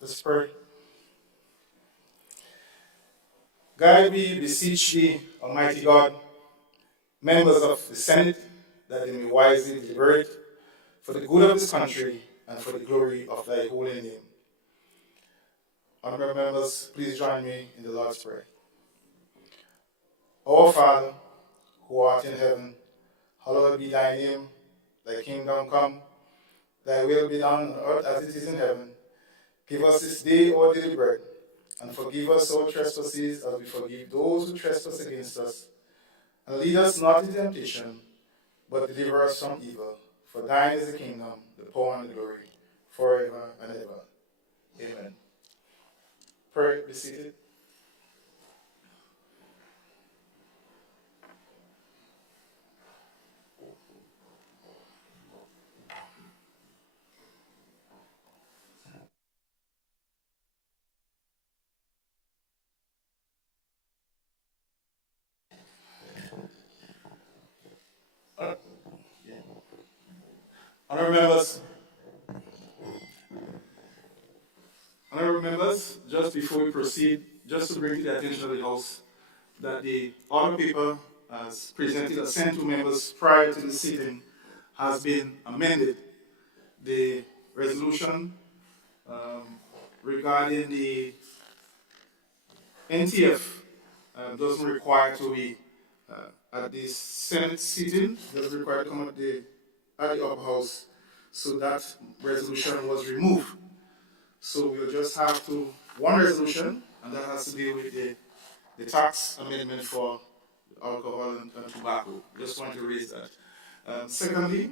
Let's pray. God, we beseech thee, Almighty God, members of the Senate, that they may wisely deliberate for the good of this country and for the glory of thy holy name. Honorable members, please join me in the Lord's Prayer. Our Father, who art in heaven, hallowed be thy name. Thy kingdom come, thy will be done on earth as it is in heaven. Give us this day our daily bread, and forgive us our trespasses as we forgive those who trespass against us. And lead us not into temptation, but deliver us from evil. For thine is the kingdom, the power, and the glory, forever and ever. Amen. Pray, be seated. Honorable members, just before we proceed, just to bring to the attention of the House that the order paper, as presented or sent to members prior to the sitting, has been amended. The resolution regarding the NTF doesn't require to be at the Senate sitting, doesn't require to come at the upper house. So that resolution was removed. So we'll just have one resolution, and that has to deal with the tax amendment for alcohol and tobacco. Just want to raise that. Secondly,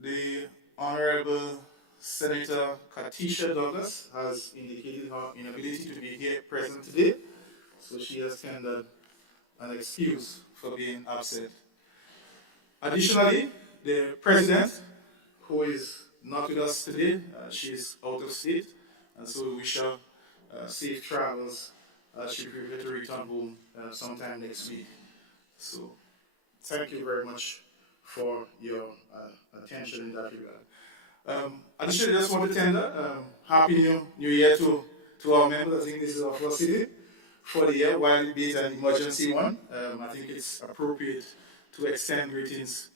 the Honorable Senator Katisha Douglas has indicated her inability to be here present today, so she has tendered an excuse for being absent. Additionally, the President, who is not with us today, she is out of state, and so we wish her safe travels as she prepares to return home sometime next week. So, thank you very much for your attention in that regard. Additionally, I just want to tender Happy New Year to our members. I think this is our first sitting for the year, while it be an emergency one. I think it's appropriate to extend greetings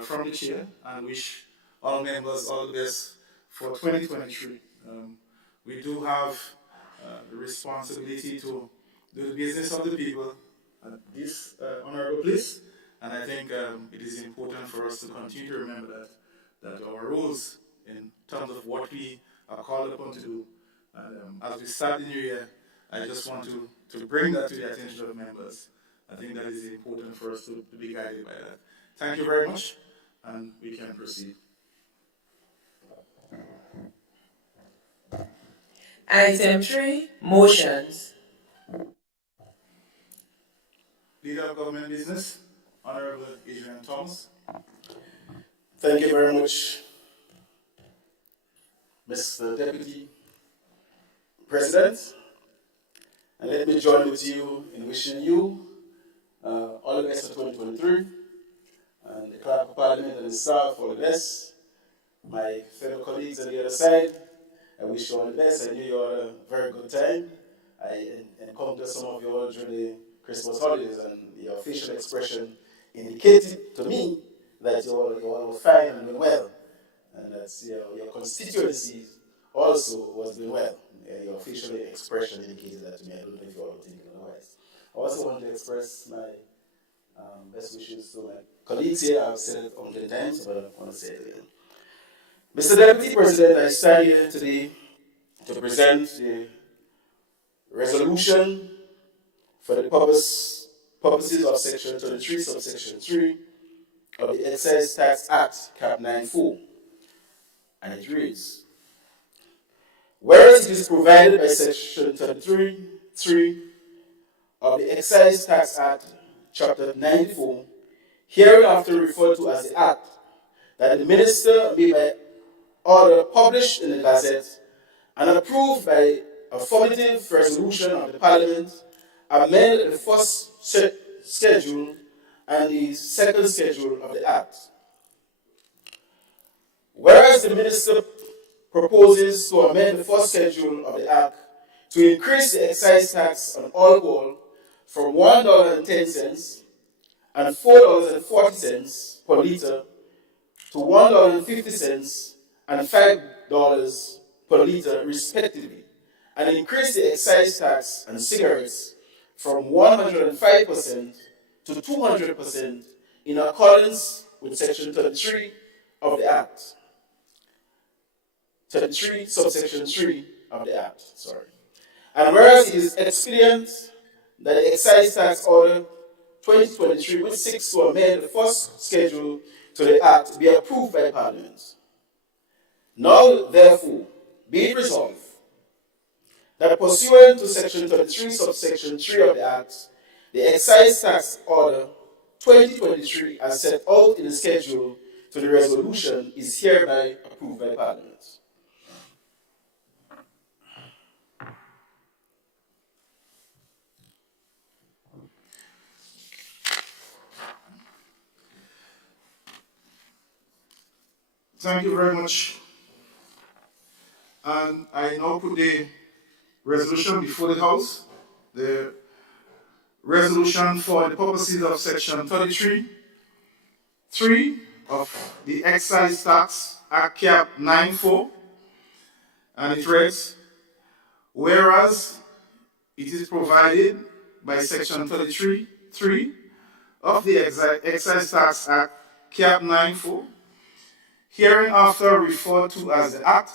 from the chair and wish all members all the best for 2023. We do have the responsibility to do the business of the people at this honorable place, and I think it is important for us to continue to remember that our roles in terms of what we are called upon to do. And as we start the new year, I just want to bring that to the attention of members. I think that is important for us to be guided by that. Thank you very much, and we can proceed. Item 3, motions. Leader of Government Business, Honorable Adrian Thomas. Thank you very much, Mr. Deputy President. And let me join with you in wishing you all the best for 2023, and the Clerk of Parliament and the staff all the best. My fellow colleagues on the other side, I wish you all the best. I knew you had a very good time. I encountered some of you all during the Christmas holidays, and the official expression indicated to me that you all were fine and doing well, and that your constituency also was doing well. Your official expression indicated that to me. I don't know if you all were thinking otherwise. I also want to express my best wishes to my colleagues here. I've said it 100 times, but I want to say it again. Mr. Deputy President, I stand here today to present the resolution for the purposes of Section 23, subsection 3 of the Excise Tax Act, Cap 94. And it reads, whereas it is provided by Section 33(3) of the Excise Tax Act, Chapter 94, hereinafter referred to as the Act, that the Minister may by order published in the Gazette and approved by affirmative resolution of the Parliament, amend the first schedule and the second schedule of the Act. Whereas the Minister proposes to amend the first schedule of the Act to increase the excise tax on alcohol from $1.10 and $4.40 per liter to $1.50 and $5 per liter, respectively, and increase the excise tax on cigarettes from 105% to 200% in accordance with Section 33 of the Act. 33, subsection 3 of the Act, And whereas it is expedient that the Excise Tax Order 2023, which seeks to amend the first schedule to the Act, be approved by Parliament. Now, therefore, be it resolved that pursuant to Section 33, subsection 3 of the Act, the Excise Tax Order 2023, as set out in the schedule to the resolution, is hereby approved by Parliament. Thank you very much. And I now put the resolution before the House. The resolution for the purposes of Section 33(3) of the Excise Tax Act Cap 94, and it reads, whereas it is provided by Section 33(3) of the Excise Tax Act Cap 94, hereinafter referred to as the Act,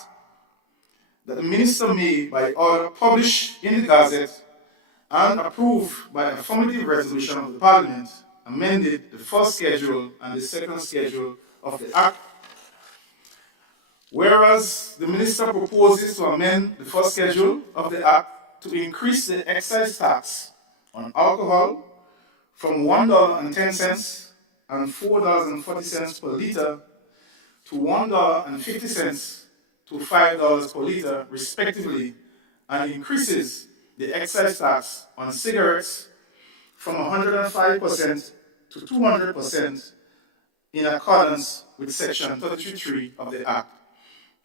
that the Minister may, by order published in the Gazette and approved by affirmative resolution of the Parliament, amended the first schedule and the second schedule of the Act. Whereas the Minister proposes to amend the first schedule of the Act to increase the excise tax on alcohol from $1.10 and $4.40 per liter to $1.50 to $5 per liter, respectively, and increases the excise tax on cigarettes from 105% to 200% in accordance with Section 33(3) of the Act.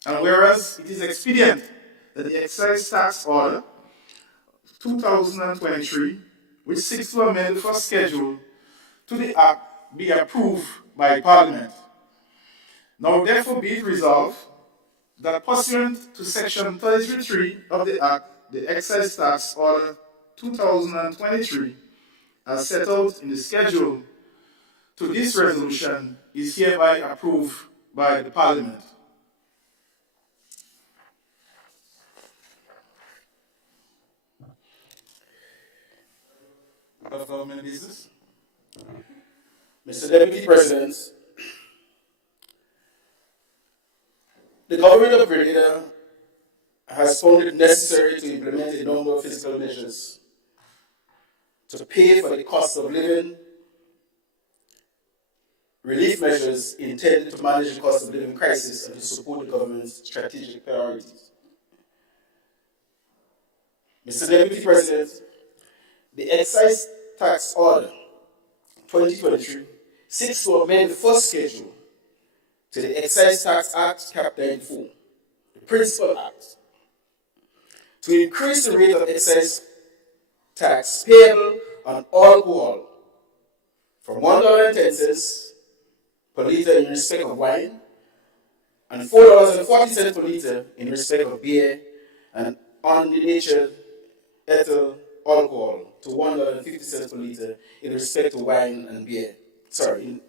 And whereas it is expedient that the Excise Tax Order 2023, which seeks to amend the first schedule to the Act, be approved by Parliament. Now therefore be it resolved that pursuant to Section 33(3) of the Act, the Excise Tax Order 2023, as set out in the schedule to this resolution, is hereby approved by the Parliament. Of government business. Mr. Deputy President, the government of Grenada has found it necessary to implement a number of fiscal measures to pay for the cost of living, relief measures intended to manage the cost of living crisis and to support the government's strategic priorities. Mr. Deputy President, the Excise Tax Order 2023 seeks to amend the first schedule to the Excise Tax Act Cap 94, the Principal Act, to increase the rate of excise tax payable on alcohol from $1.10 per liter in respect of wine and $4.40 per liter in respect of beer and undenatured ethyl alcohol to $1.50 per liter in respect to wine and beer. In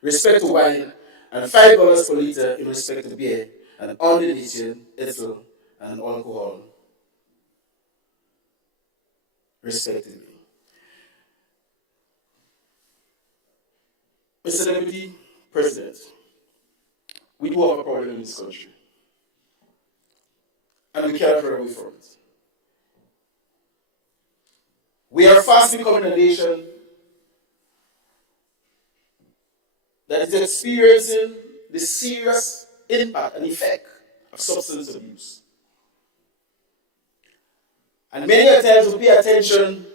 respect to wine, and $5 per liter in respect to beer and undenatured ethyl and alcohol, respectively. Mr. Deputy President, we do have a problem in this country, and we cannot run away from it. We are fast becoming a nation that is experiencing the serious impact and effect of substance abuse. And many a times we pay attention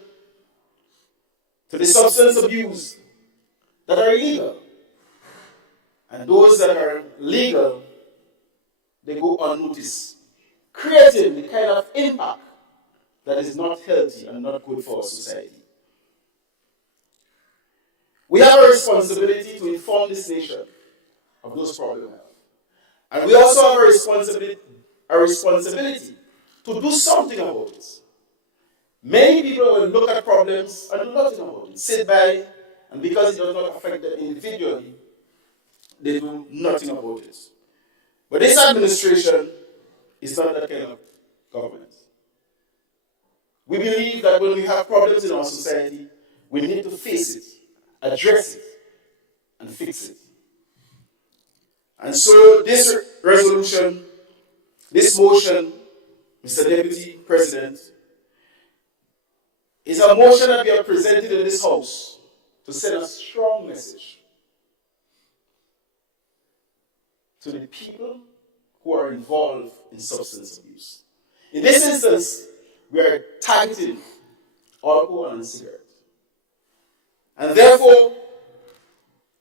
to the substance abuse that are illegal. And those that are legal they go unnoticed, creating the kind of impact that is not healthy and not good for our society. We have a responsibility to inform this nation of those problems. And we also have a responsibility to do something about it. Many people will look at problems and do nothing about it, sit by, and because it does not affect them individually, they do nothing about it. But this administration is not that kind of government. We believe that when we have problems in our society, we need to face it, address it, and fix it. And so this resolution, this motion, Mr. Deputy President, is a motion that we have presented in this House to send a strong message to the people who are involved in substance abuse. In this instance, we are targeting alcohol and cigarettes. And therefore,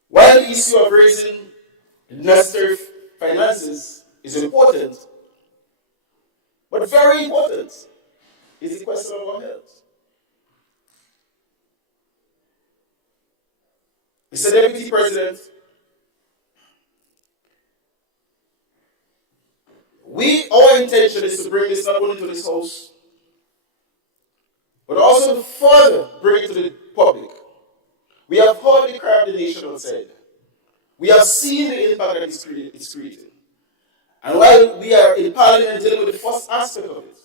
while the issue of raising necessary finances is important, but very important is the question of our health. Mr. Deputy President, our intention is to bring this not only to this House, but also to further bring it to the public. We have heard the cry of the nation outside. We have seen the impact that it's creating. And while we are in Parliament dealing with the first aspect of it,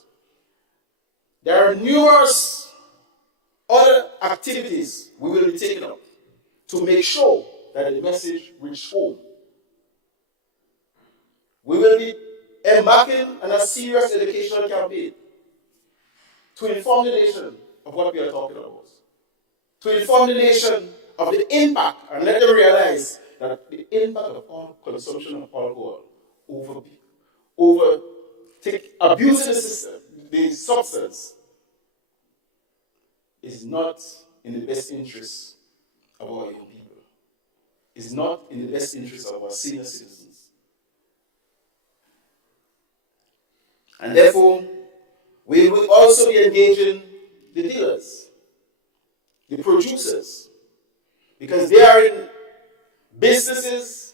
there are numerous other activities we will be taking up to make sure that the message reaches home. We will be embarking on a serious educational campaign to inform the nation of what we are talking about, to inform the nation of the impact and let them realize that the impact of all consumption of alcohol over abusing the system, the substance, is not in the best interest of our young people. Is not in the best interest of our senior citizens. And therefore, we will also be engaging the dealers, the producers, because they are in businesses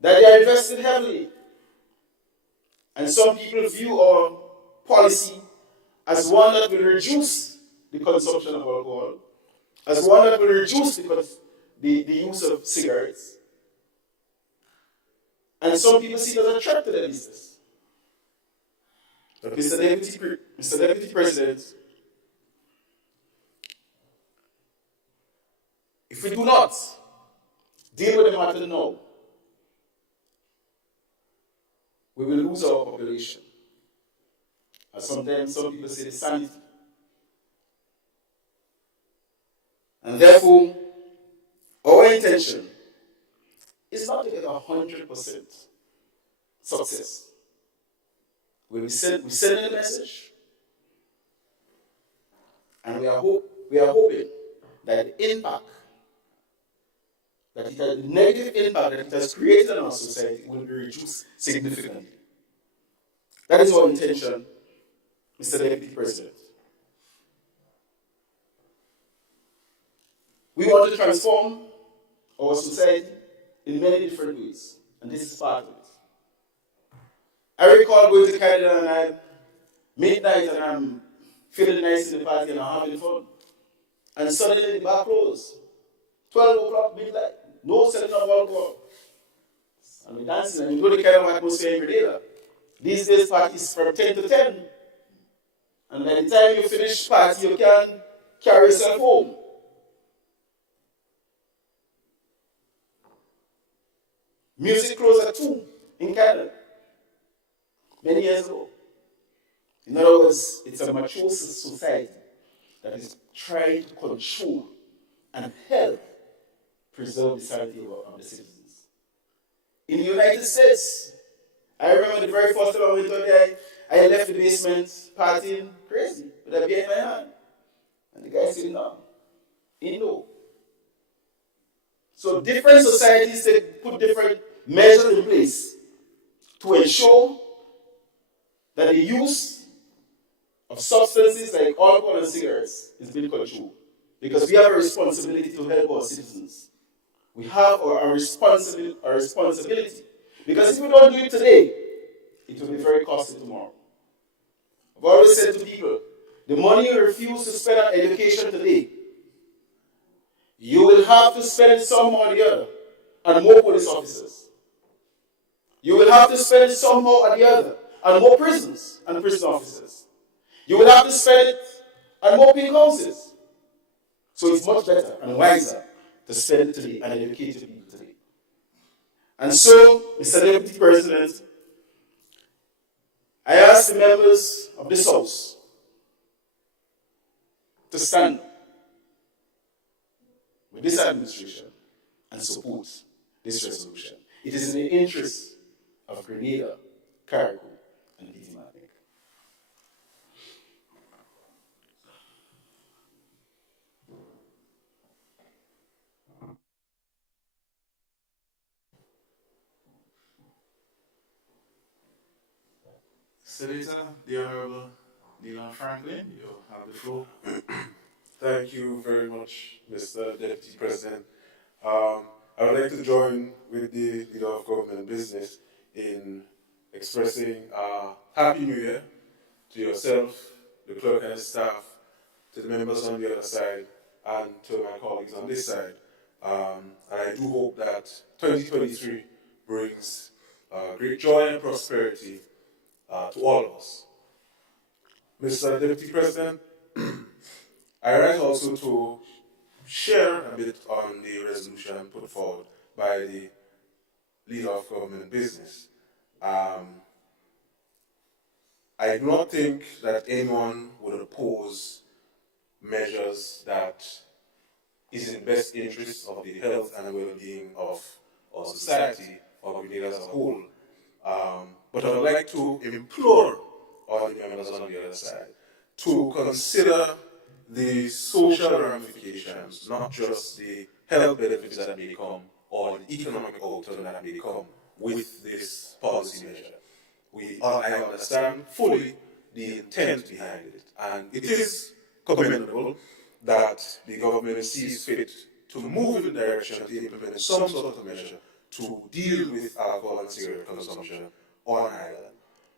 that they are investing heavily. And some people view our policy as one that will reduce the consumption of alcohol, as one that will reduce the use of cigarettes. And some people see it as a threat to their business. But Mr. Deputy President, if we do not deal with the matter now, we will lose our population. As sometimes some people say, the sanity. And therefore, our intention is not to get 100% success. We send a message, and we are hoping that the impact, the negative impact that it has created in our society will be reduced significantly. That is our intention, Mr. Deputy President. We want to transform our society in many different ways, and this is part of it. I recall going to Canada and midnight and I'm feeling nice in the party and I'm having fun. And suddenly the bar closed. 12 o'clock midnight, no selling of alcohol. And we're dancing and you know the kind of atmosphere in Grenada. These days parties from 10 to 10. And by the time you finish party, you can carry yourself home. Music closed at 2 in Canada. Many years ago. In other words, it's a mature society that is trying to control and help preserve the sanity of the citizens. In the United States, I remember the very first time I went out there, I left the basement partying crazy with a beer in my hand. And the guy said, no, he know. So different societies, they put different measures in place to ensure that the use of substances like alcohol and cigarettes is being controlled. Because we have a responsibility to help our citizens. We have our responsibility. Because if we don't do it today, it will be very costly tomorrow. I've always said to people, the money you refuse to spend on education today, you will have to spend it somehow or the other on more police officers. You will have to spend it somehow or the other on more prisons and prison officers. You will have to spend it on more pink houses. So it's much better and wiser to spend it today and educate the people today. And so, Mr. Deputy President, I ask the members of this House to stand with this administration and support this resolution. It is in the interest of Grenada, Carriacou, and Petite Martinique. Senator, the Honorable Dylan Franklin, you have the floor. Thank you very much, Mr. Deputy President. I would like to join with the Leader of Government Business in expressing a Happy New Year to yourself, the clerk and the staff, to the members on the other side, and to my colleagues on this side. And I do hope that 2023 brings great joy and prosperity to all of us. Mr. Deputy President, I rise also to share a bit on the resolution put forward by the Leader of Government Business. I do not think that anyone would oppose measures that is in the best interest of the health and well-being of our society, of Grenada as a whole. But I would like to implore all the members on the other side to consider the social ramifications, not just the health benefits that may come or the economic outcome that may come with this policy measure. I understand fully the intent behind it, and it is commendable that the government sees fit to move in the direction of implementing some sort of measure to deal with alcohol and cigarette consumption on Ireland.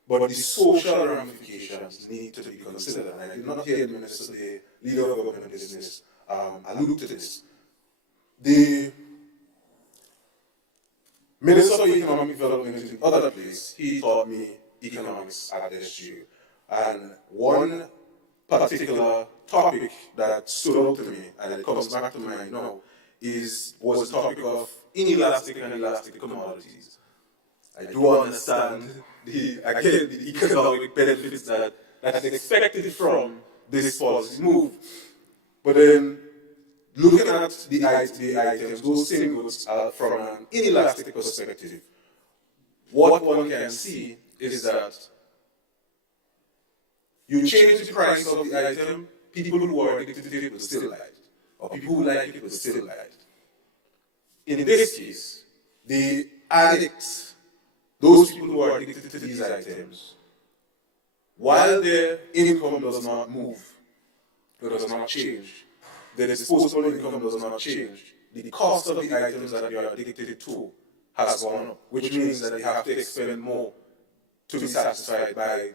But the social ramifications need to be considered, and I did not hear the Leader of Government Business allude to this. The Minister of Economic Development is in other place. He taught me economics at SGU. And one particular topic that stood out to me, and it comes back to mind now, was the topic of inelastic and elastic commodities. I do understand the economic benefits that is expected from this policy move. But then, looking at the items, those same goods from an inelastic perspective, what one can see is that you change the price of the item, people who are addicted to it will still like it, or people who like it will still like it. In this case, the addicts, those people who are addicted to these items, while their income does not move, it does not change, their disposable income does not change, the cost of the items that they are addicted to has gone up, which means that they have to expend more to be satisfied by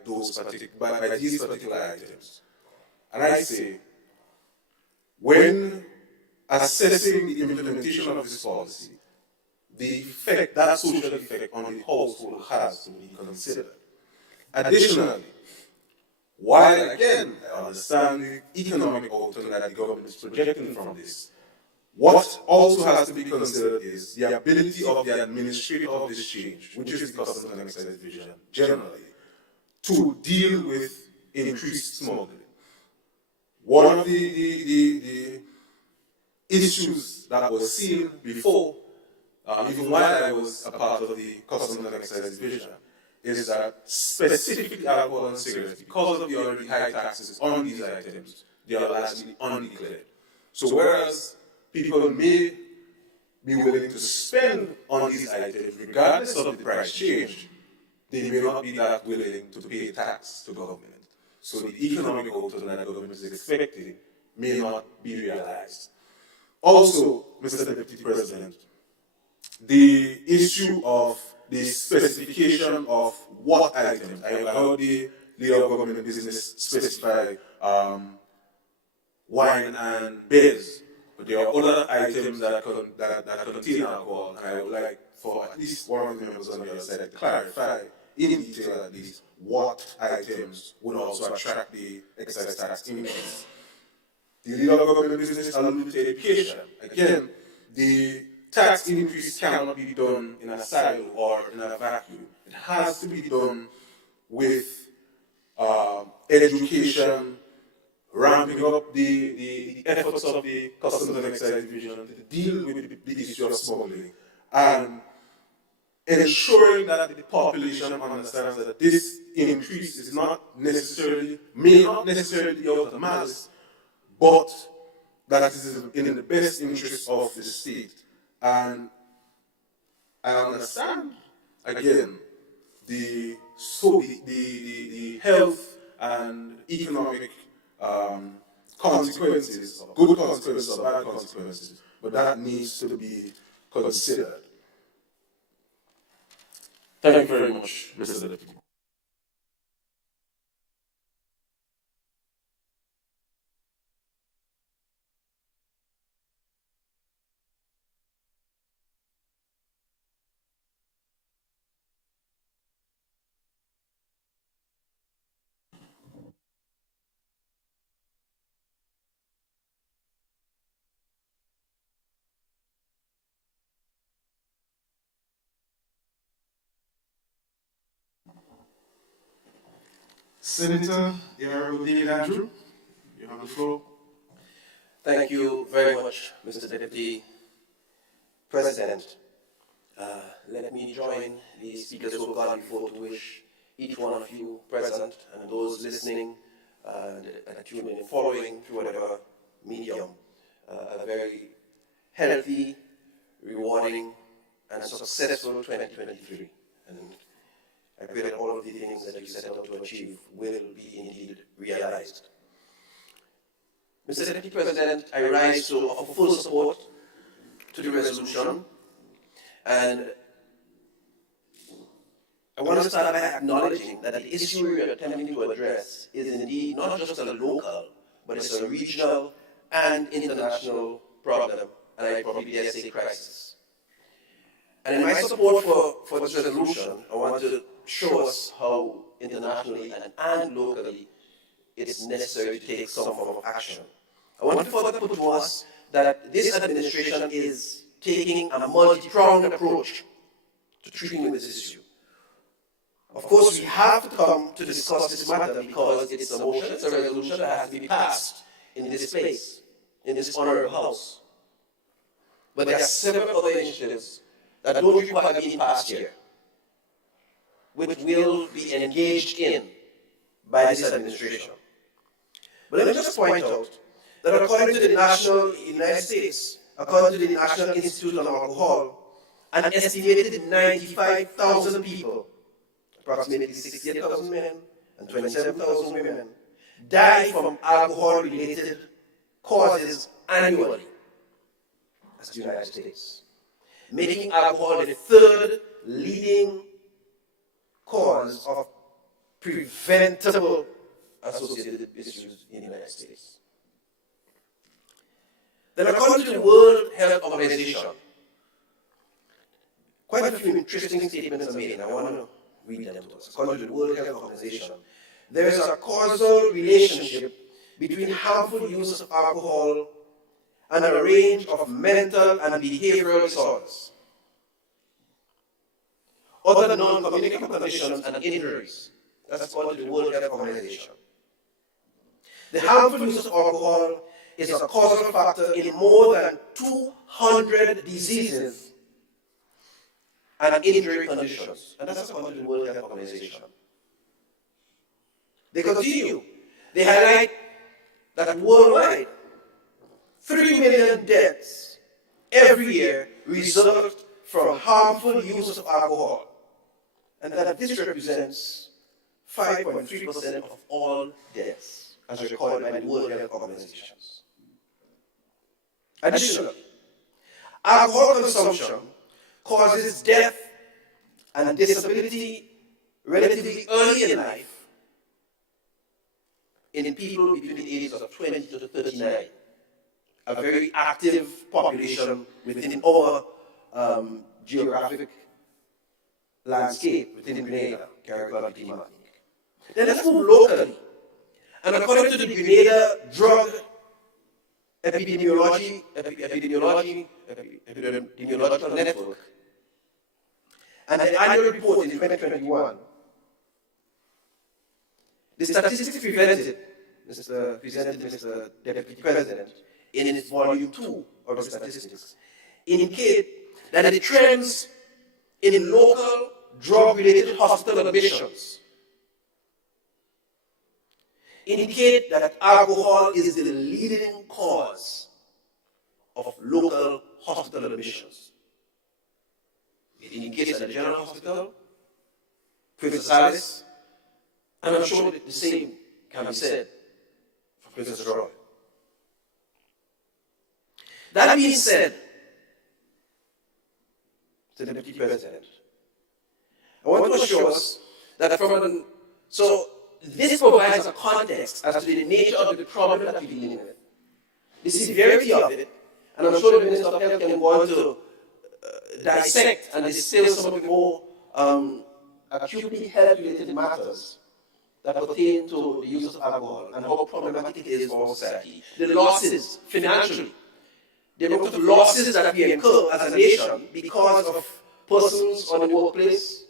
these particular items. And I say, when assessing the implementation of this policy, the effect, that social effect on the household has to be considered. Additionally, while again I understand the economic outcome that the government is projecting from this, what also has to be considered is the ability of the administrator of this change, which is the Customs and Excise Division generally, to deal with increased smuggling. One of the issues that was seen before, even while I was a part of the Customs and Excise Division, is that specifically alcohol and cigarettes, because of the already high taxes on these items, they are largely undeclared. So whereas people may be willing to spend on these items regardless of the price change, they may not be that willing to pay tax to government. So the economic outcome that the government is expecting may not be realized. Also, Mr. Deputy President, the issue of the specification of what items, I heard the leader of government and business specify wine and beers, but there are other items that contain alcohol, and I would like for at least one of the members on the other side to clarify in detail at least what items would also attract the excise tax increase. The leader of government and business alluded to education. Again, the tax increase cannot be done in a silo or in a vacuum. It has to be done with education, ramping up the efforts of the Customs and Excise Division to deal with the issue of smuggling, and ensuring that the population understands that this increase is not necessarily, may not necessarily be out of malice, but that it is in the best interest of the state. And I understand, again, the health and economic consequences, good consequences or bad consequences, but that needs to be considered. Thank you very much, Mr. Deputy. Senator, the Honorable David Andrew, you have the floor. Thank you very much, Mr. Deputy President. Let me join the speakers who have gone before to wish each one of you present and those listening that you may be following through whatever medium a very healthy, rewarding, and successful 2023. And I pray that all of the things that you set out to achieve will be indeed realized. Mr. Deputy President, I rise to offer full support to the resolution, and I want to start by acknowledging that the issue we are attempting to address is indeed not just a local, but it's a regional and international problem, and I probably dare say crisis. And in my support for this resolution, I want to show us how internationally and locally it's necessary to take some form of action. I want to further put to us that this administration is taking a multi-pronged approach to treating this issue. Of course, we have to come to discuss this matter because it's a motion, it's a resolution that has to be passed in this place, in this honorable house. But there are several other initiatives that don't require being passed here, which will be engaged in by this administration. But let me just point out that according to the United States, according to the National Institute on Alcohol, an estimated 95,000 people, approximately 68,000 men and 27,000 women, die from alcohol-related causes annually. That's the United States, making alcohol the third leading cause of preventable associated issues in the United States. Then according to the World Health Organization, quite a few interesting statements are made, and I want to read them to us. According to the World Health Organization, there is a causal relationship between harmful use of alcohol and a range of mental and behavioral disorders, other non-communicable conditions and injuries. That's according to the World Health Organization. The harmful use of alcohol is a causal factor in more than 200 diseases and injury conditions. And that's according to the World Health Organization. They continue. They highlight that worldwide, 3 million deaths every year result from harmful use of alcohol. and that this represents 5.3% of all deaths, as recorded by the World Health Organization. Additionally, alcohol consumption causes death and disability relatively early in life in people between the ages of 20 to 39, a very active population within our geographic landscape within Grenada, Caribbean, and Martinique. Then let's move locally. And according to the Grenada Drug Epidemiological Network, and the annual report in 2021, the statistics presented Mr. Deputy President in its volume 2 of the statistics indicate that the trends in local drug-related hospital admissions indicate that alcohol is the leading cause of local hospital admissions. It indicates that the General Hospital, Princess Alice, and I'm sure that the same can be said for Princess Royal. That being said, Mr. Deputy President, I want to assure us that so this provides a context as to the nature of the problem that we're dealing with, the severity of it, and I'm sure the Minister of Health can go on to dissect and distill some of the more acutely health-related matters that pertain to the use of alcohol and how problematic it is for society. The losses, financially, the amount of losses that we incur as a nation because of persons on the workplace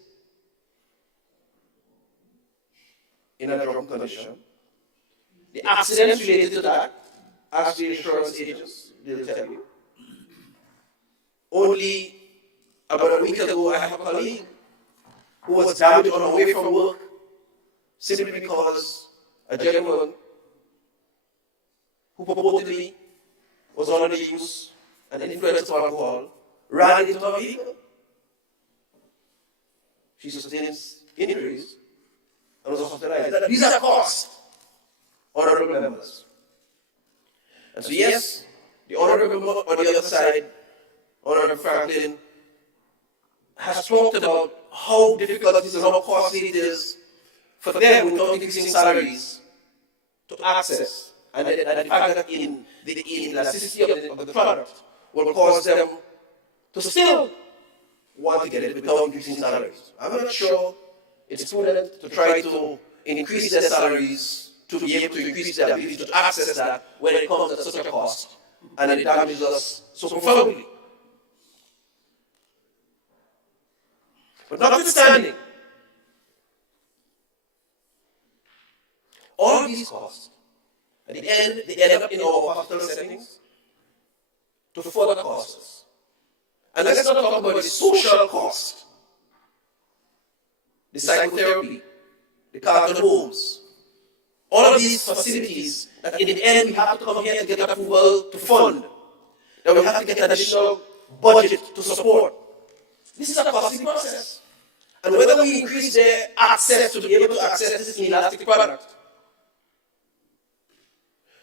in a drunk condition, the accidents related to that, ask the insurance agents, they'll tell you. Only about a week ago, I have a colleague who was damaged on her way from work simply because a gentleman who purportedly was under the use and influence of alcohol ran into her vehicle. She sustains injuries and was hospitalized. These are costs, honorable members. And so yes, the honorable member on the other side, Honorable Franklin, has talked about how difficult it is and how costly it is for them without increasing salaries to access, and the fact that in the elasticity of the product will cause them to still want to get it without increasing salaries. I'm not sure it's prudent to try to increase their salaries to be able to increase their ability to access that when it comes at such a cost, and it damages us so profoundly. But notwithstanding all of these costs, at the end, they end up in our hospital settings to further cost us. And let's not talk about the social cost, the psychotherapy, the Carlton homes, all of these facilities that in the end we have to come here to get approval to fund, that we have to get an additional budget to support. This is a costly process. And whether we increase their access to be able to access this inelastic product,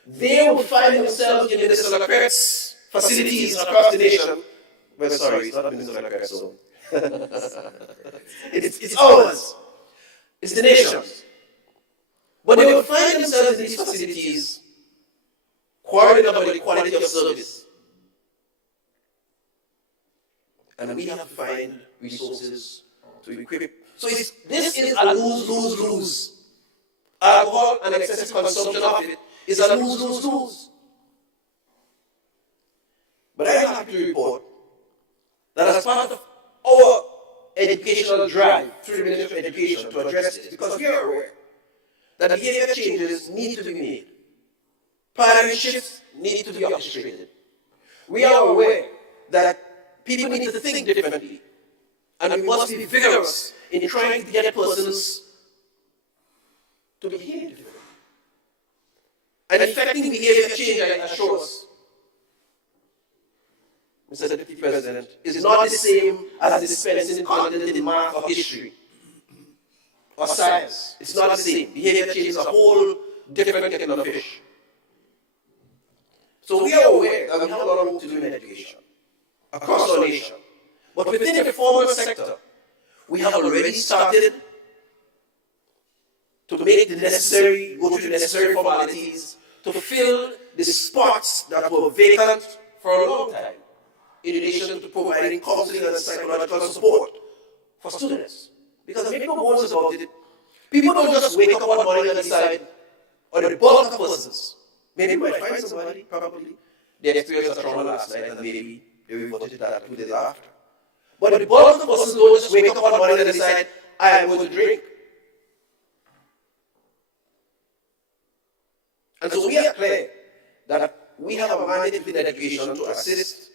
they will find themselves in Minister Lapert's facilities across the nation. Well, sorry, it's not Minister Lapert's zone. It's ours. It's the nation's. But they will find themselves in these facilities quarreling about the quality of service. And we have to find resources to equip. So this is a lose-lose-lose. Alcohol and excessive consumption of it is a lose-lose-lose. But I am happy to report that as part of our educational drive through the Ministry of Education to address this, because we are aware that behavior changes need to be made. Paradigm shifts need to be orchestrated. We are aware that people need to think differently, and we must be vigorous in trying to get persons to behave differently. And effecting behavior change, I assure us, Mr. Deputy President, is not the same as dispensing content in math or history. or science. It's not the same. Behavior change is a whole different kettle of fish. So we are aware that we have a lot of work to do in education across our nation. But within the formal sector, we have already started to make the necessary, go through the necessary formalities to fill the spots that were vacant for a long time, in addition to providing counseling and psychological support for students. Because make no bones about it, people don't just wake up one morning and decide, or the bulk of persons, maybe might find somebody, probably, they experienced a trauma last night and maybe they reported that 2 days after. But the bulk of persons don't just wake up one morning and decide, I am going to drink. And so we are clear that we have a mandate within education to assist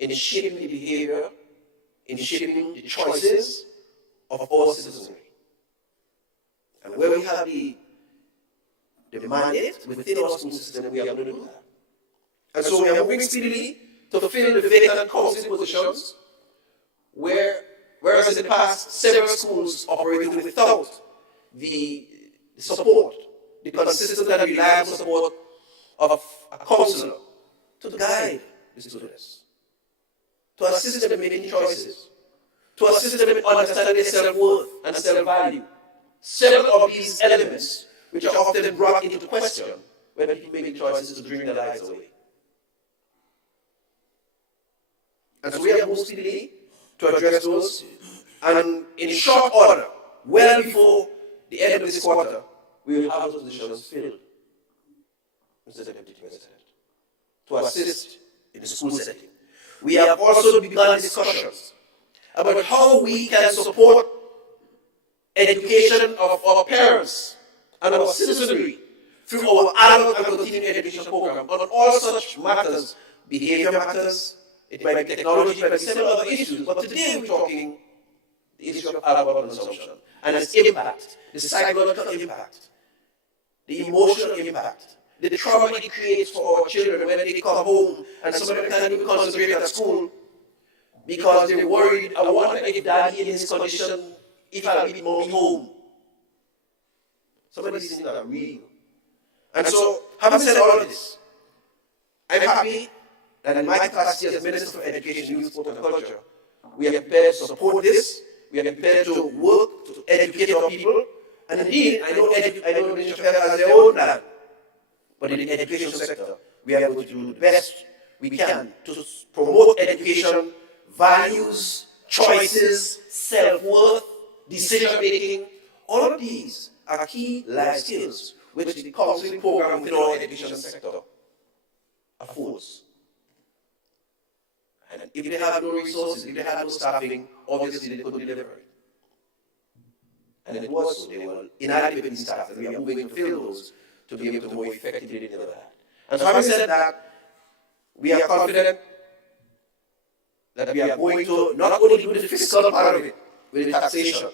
in shaping the behavior, in shaping the choices of our citizenry. And where we have the mandate within our school system, we are going to do that. And so we are moving speedily to fill the vacant counseling positions whereas in the past, several schools operated without the support, the consistent and reliable support of a counselor to guide the students, to assist them in making choices, to assist them in understanding their self-worth and self-value. Several of these elements which are often brought into question when people make choices to drink their lives away. And so we are moving speedily to address those, and in short order, well before the end of this quarter, we will have those positions filled, Mr. Deputy President, to assist in the school setting. We have also begun discussions about how we can support education of our parents and our citizenry through our adult and continuing education program on all such matters, behavior matters, it might be technology, it might be several other issues, but today we're talking the issue of alcohol consumption and its impact, the psychological impact, the emotional impact, the trauma it creates for our children when they come home and some of them can't even concentrate at school because they're worried, I wonder if daddy in his condition, if I'll be mommy home. Some of these things are real. And so, having said all of this, I'm happy that in my capacity as Minister for Education, Youth, Sport and Culture, we are prepared to support this, we are prepared to work to educate our people, and indeed, I know the Ministry of Health has their own plan, but in the education sector, we are going to do the best we can to promote education, values, choices, self-worth, decision-making. All of these are key life skills which the counseling program within our education sector affords. And if they have no resources, if they have no staffing, obviously they couldn't deliver it. And it was so. They were inadequately staffed, and we are moving to fill those to be able to more effectively deliver that. And so having said that, we are confident that we are going to not only do the fiscal part of it with the taxation,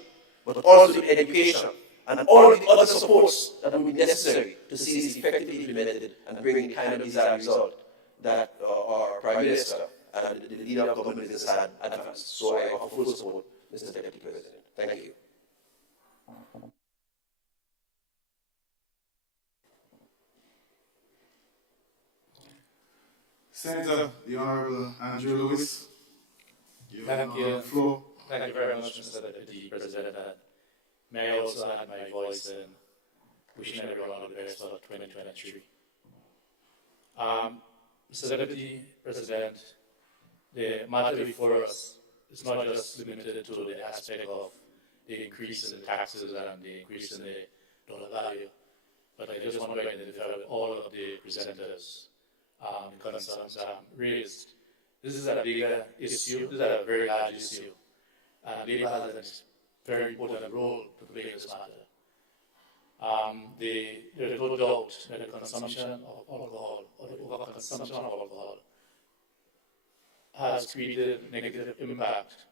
but also the education and all of the other supports that will be necessary to see this effectively implemented and bring the kind of desired result that our Prime Minister and the leader of government has had advanced. So I offer full support, Mr. Deputy President. Thank you. Senator, the Honorable Andrew Lewis. Thank you. The floor. Thank you very much, Mr. Deputy President. And may I also add my voice in wishing everyone all the best for 2023. Mr. Deputy President, the matter before us is not just limited to the aspect of the increase in the taxes and the increase in the dollar value, but I just want to identify all of the presenters, the concerns raised. This is a bigger issue, this is a very large issue, and Labour has a very important role to play in this matter. There is no doubt that the consumption of alcohol, or the overconsumption of alcohol, has created negative impact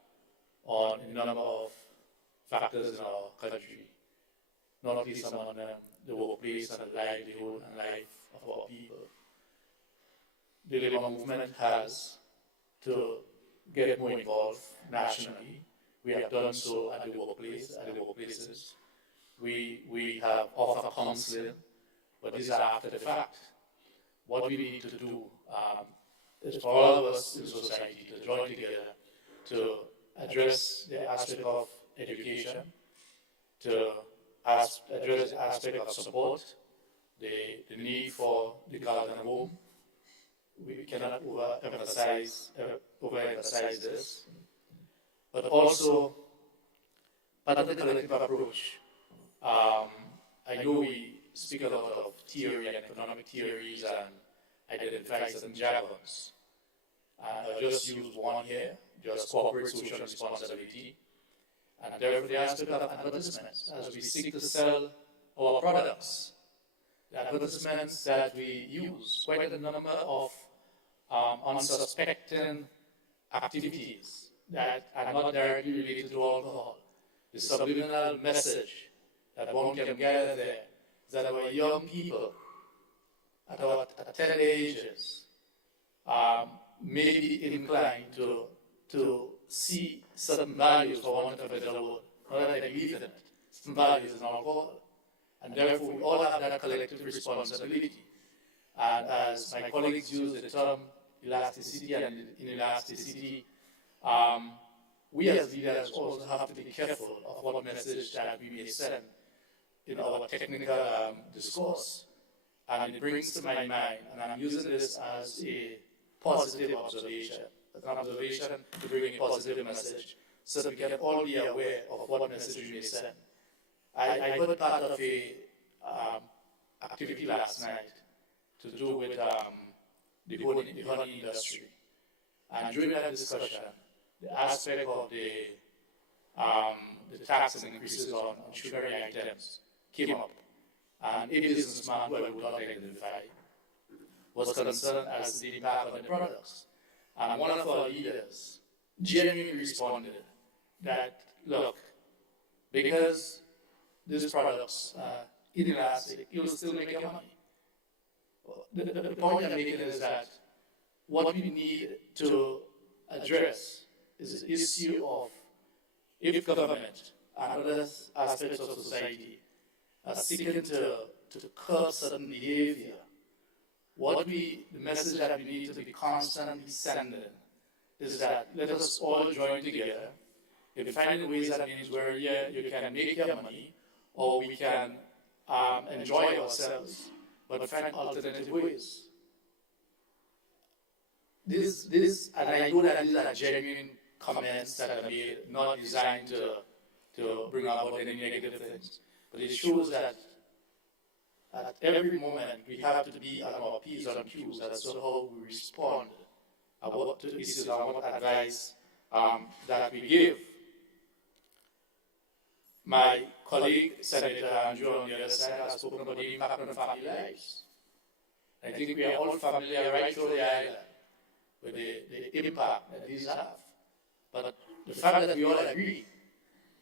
on a number of factors in our country, not least among them the workplace and the livelihood and life of our people. The Labour movement has to get more involved nationally. We have done so at the workplace, at the workplaces. we have offered counseling, but these are after the fact. What we need to do is for all of us in society to join together to address the aspect of education, to address the aspect of support, the need for the garden home. We cannot overemphasize this, but also part of the collective approach. I know we speak a lot of theory and economic theories and identify certain jargons. I'll just use one here, just corporate social responsibility. And therefore the aspect of advertisements, as we seek to sell our products. The advertisements that we use, quite a number of unsuspecting activities that are not directly related to alcohol. The subliminal message that one can gather there is that our young people at our tender ages may be inclined to see certain values, for want of a better word, not that they believe in it, certain values in alcohol. And therefore, we all have that collective responsibility. And as my colleagues use the term elasticity and inelasticity, we as leaders also have to be careful of what message that we may send in our technical discourse. And it brings to my mind, and I'm using this as a positive observation, an observation to bring a positive message, so that we can all be aware of what message we may send. I heard part of a activity last night to do with the honey industry. And during that discussion, the aspect of the tax increases on sugary items came up. And a businessman who I would not identify was concerned as the impact on the products. And one of our leaders genuinely responded that, look, because these products are inelastic, you'll still make your money. The point I'm making is that what we need to address is the issue of if government and other aspects of society are seeking to curb certain behavior, the message that we need to be constantly sending is that let us all join together. If we find ways that means where you can make your money, or we can enjoy ourselves, but find alternative ways. And I know that these are genuine comments that are made, not designed to bring about any negative things, but it shows that at every moment we have to be on our P's and Q's as to how we respond about to issues and what advice that we give. My colleague, Senator Andrew, on the other side, has spoken about the impact on family lives. I think we are all familiar right through the island with the impact that these have. But the fact that we all agree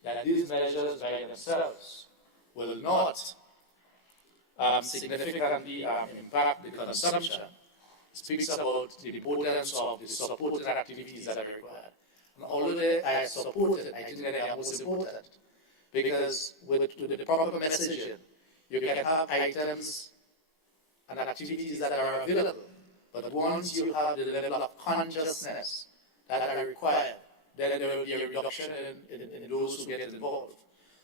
that these measures by themselves will not significantly impact the consumption speaks about the importance of the supported activities that are required. And although I support it, I think that they are most important. Because with the proper messaging, you can have items and activities that are available. But once you have the level of consciousness that are required, then there will be a reduction in those who get involved.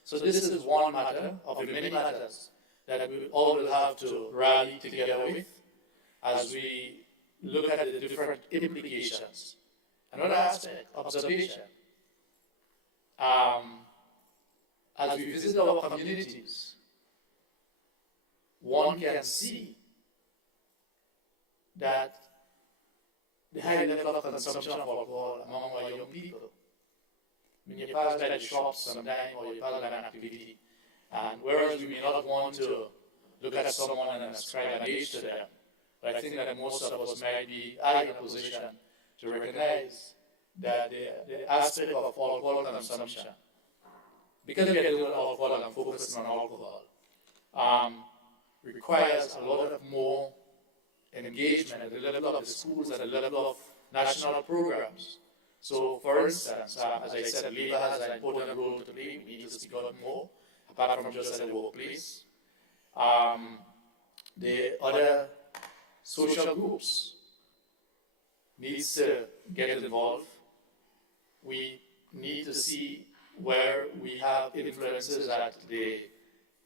So this is one matter of the many matters that we all will have to rally together with as we look at the different implications. Another aspect, observation. As we visit our communities, one can see that the high level of consumption of alcohol among our young people. When you pass by the shops sometime or you pass by an activity, and whereas we may not want to look at someone and ascribe an age to them, but I think that most of us might be in a position to recognize that the aspect of alcohol consumption, because we are doing alcohol and focusing on alcohol, requires a lot of more engagement at the level of the schools, at the level of national programs. So, for instance, as I said, labor has an important role to play. We need to speak out more apart from just at the workplace. The other social groups needs to get involved. We need to see where we have influences at the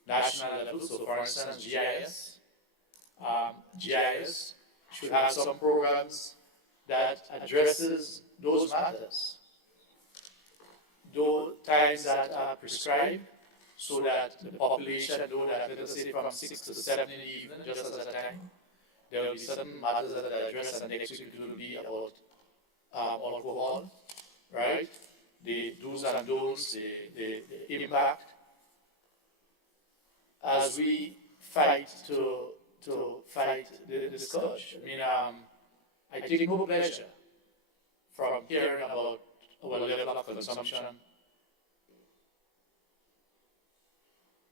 national level. So, for instance, GIS. GIS should have some programs that addresses those matters. Those times that are prescribed, so that the population know that, let us say, from 6 to 7 in the evening, just as a time, there will be certain matters that are addressed, and next week it will be about alcohol, right? The do's and don'ts, the impact. As we fight to fight the scourge, I mean, I take no pleasure from hearing about our level of consumption,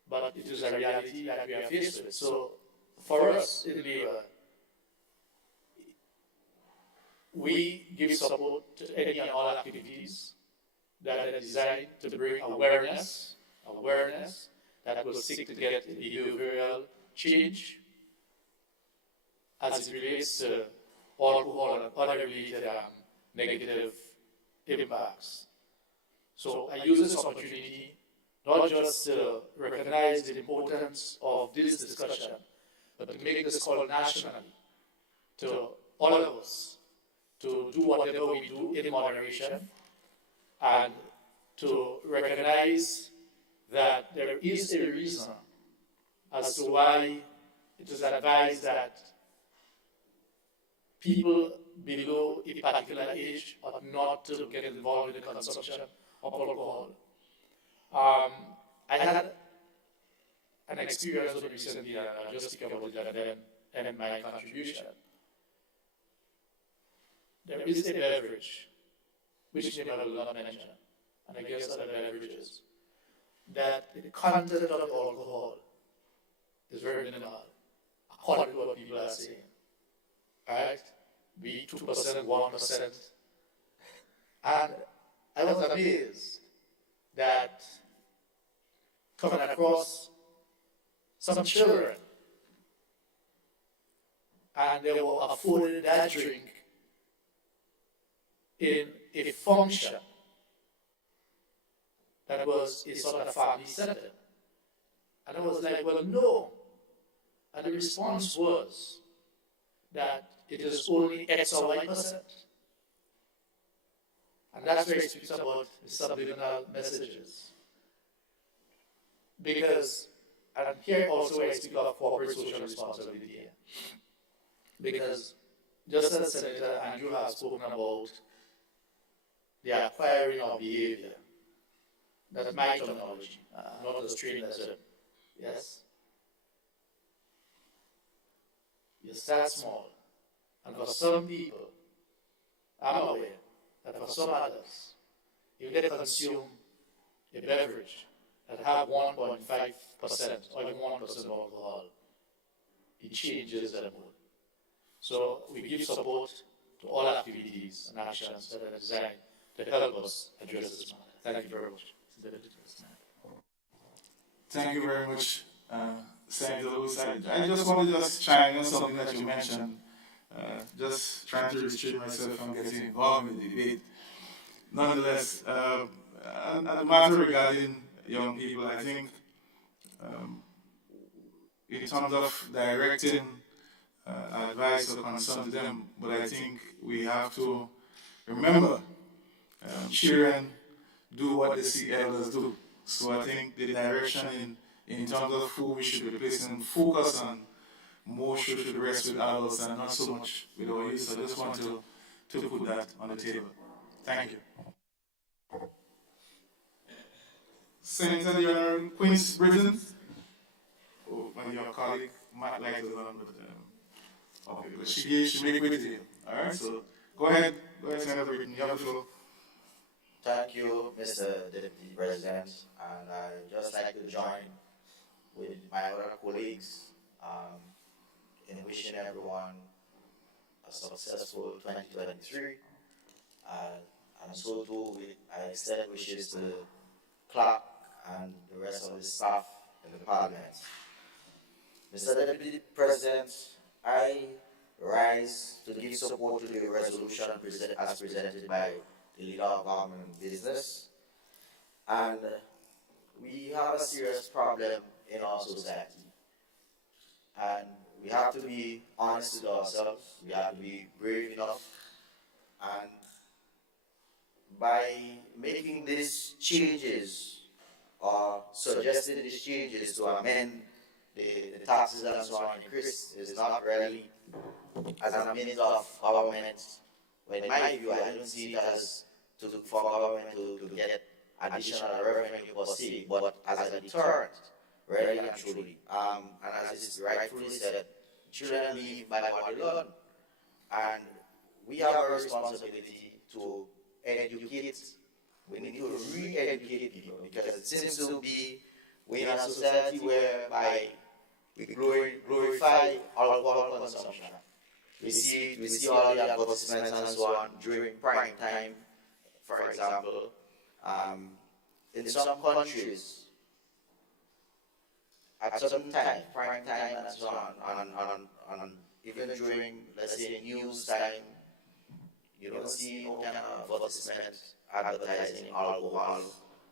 but it is a reality that we are faced with. So, for us in Labour, we give support to any and all activities that are designed to bring awareness that will seek to get behavioral change as it relates to alcohol and other related negative impacts. So I use this opportunity not just to recognize the importance of this discussion, but to make this call nationally to all of us to do whatever we do in moderation and to recognize that there is a reason as to why it is advised that people below a particular age ought not to get involved in the consumption of alcohol. I had an experience with it recently, and I'll just speak about it and then end my contribution. There is a beverage, which I will not mention, and I guess other beverages, that the content of alcohol is very minimal, according to what people are saying. Alright? Be 2%, 1%. And I was amazed that coming across some children, and they were afforded that drink in a function that was a sort of family setting. And I was like, well, no. And the response was that it is only X or Y%. And that's where it speaks about the subliminal messages. Because, and here also I speak of corporate social responsibility here. Because just as Senator Andrew has spoken about the acquiring of behavior, that's my terminology, not the trained as it. Yes? You start small. And for some people, I'm aware that for some others, if they consume a beverage that have 1.5% or even 1% alcohol, it changes their mood. So we give support to all activities and actions that are designed to help us address this matter. Thank you very much. Thank you very much, Senator Lewis. I just want to chime in something that you mentioned. Just trying to restrain myself from getting involved in the debate. Nonetheless, a matter regarding young people, I think, in terms of directing advice or concern to them, but I think we have to remember children do what they see elders do. So I think the direction in terms of who we should be placing focus on more should rest with adults and not so much with our youth. So I just want to put that on the table. Thank you. Senator the Honorable Queen's Britain. Oh, and your colleague Matt Light is on, but okay, but she make with you. All right, so go ahead, Senator Britain. You have the floor. Thank you, Mr. Deputy President, and I'd just like to join with my other colleagues in wishing everyone a successful 2023. And so too, I extend wishes to Clark and the rest rest of the staff in the Parliament. Mr. Deputy President, I rise to give support to the resolution as presented by the Leader of Government Business. And we have a serious problem in our society. And we have to be honest with ourselves. We have to be brave enough. And by making these changes or suggesting these changes to amend the taxes and so on, increase is not really as a means of government. Well, in my view, I don't see it as for government to get additional revenue per se, but as a deterrent, really and truly. And as is rightfully said, children live by what they learn, and we have a responsibility to educate. We need to re-educate people, because it seems to be we're in a society whereby we glorify alcohol consumption. We see all the advertisements and so on during prime time, for example. In some countries, at certain time, prime time and so on, even during, let's say, news time, you don't see no kind of advertisement advertising alcohol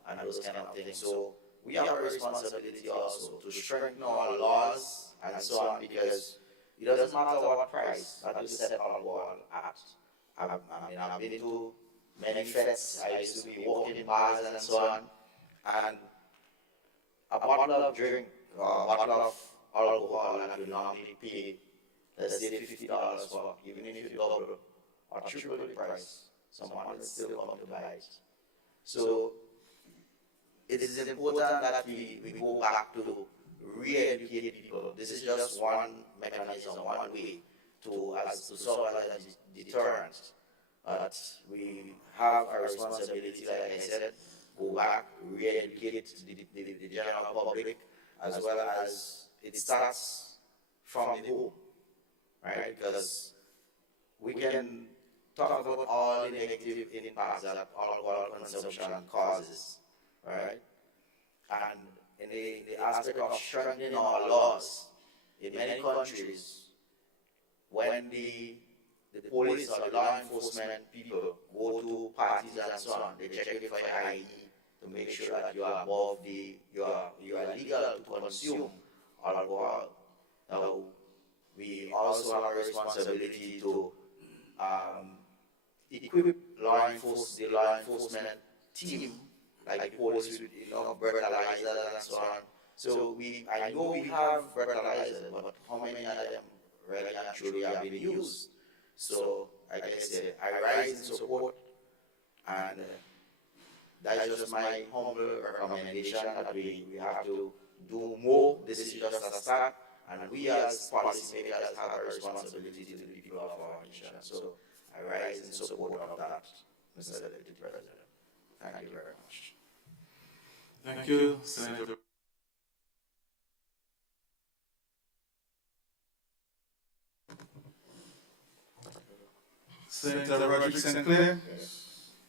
and those kind of things. So we have a responsibility also to strengthen our laws and so on, because it doesn't matter what price that you set alcohol at. I've been to many fests. I used to be walking in bars and so on, and a bottle of drink or a bottle of alcohol that you normally pay, let's say $50 for, even if you double or triple the price, someone will still come to buy it. So it is important that we go back to re-educate people. This is just one mechanism, one way to solve as a deterrent. But we have a responsibility, like I said, go back, re-educate the general public, as well as it starts from the home, right? Because we can talk about all the negative impacts that alcohol consumption causes, right? And in the aspect of strengthening our laws, in many countries, when the police or the law enforcement people go to parties and so on, they check it for IE to make sure that you are above you are legal to consume alcohol. Now, we also have a responsibility to equip the law enforcement team, like the police, with breathalyzers and so on. So I know we have breathalyzers, but how many of them really and truly have been used? So like I said, I rise in support, and that's just my humble recommendation that we have to do more. This is just a start, and we as policymakers have a responsibility to the people of our nation. So I rise in support of that, Mr. Deputy President. Thank you very much. Thank you, Senator. Senator Roderick Sinclair,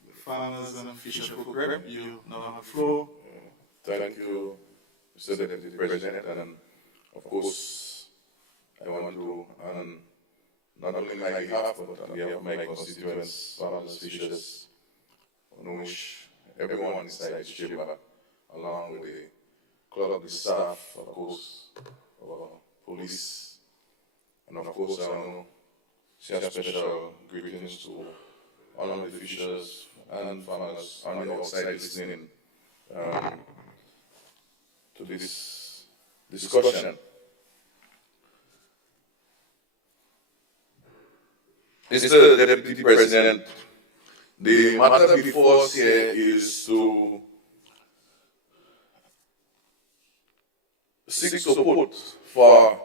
the Farmers and Fisher Folk Rep, you now have the floor. Thank you, Mr. Deputy President, and of course, I want to, not only my behalf, but on behalf of my constituents, farmers, fishers, on which everyone inside this chamber, along with the club, the staff, of course, our police, and of course, I want to send special greetings to all of the fishers and farmers on the outside listening to this discussion. Mr. Deputy President, the matter before us here is to seek support for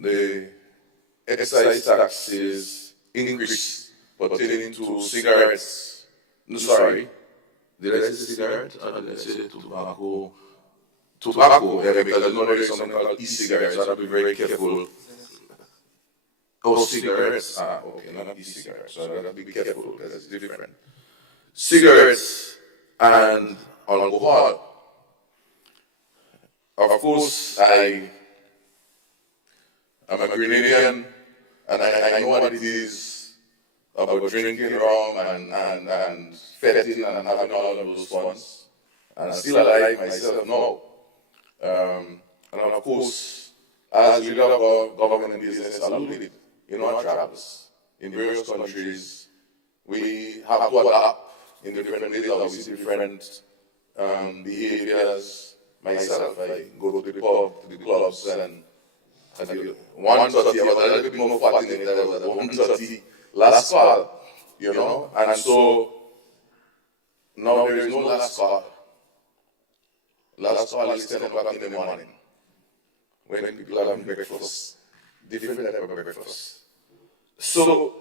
the excise taxes increase pertaining to cigarettes. No, sorry, did I say cigarette or did I say tobacco? Tobacco, yeah, because you know there is something called e-cigarettes, so I have to be very careful. Oh, cigarettes. Okay, not e-cigarettes. So I have to be careful because it's different. Cigarettes and alcohol. Of course, I am a Grenadian, and I know what it is about drinking rum and fetting and having all of those funds. And I'm still alive myself now. And of course, as leader of our government and business, I love it. In our travels in various countries, we have to adapt in different ways, obviously different behaviors. Myself, I go to the pub, to the clubs, and at the 1:30, I was a little bit more fortunate. I was at 1:30 last call, you know, and so now there is no last call. Last call is 10 o'clock in the morning when people are having breakfast, different type of breakfast. So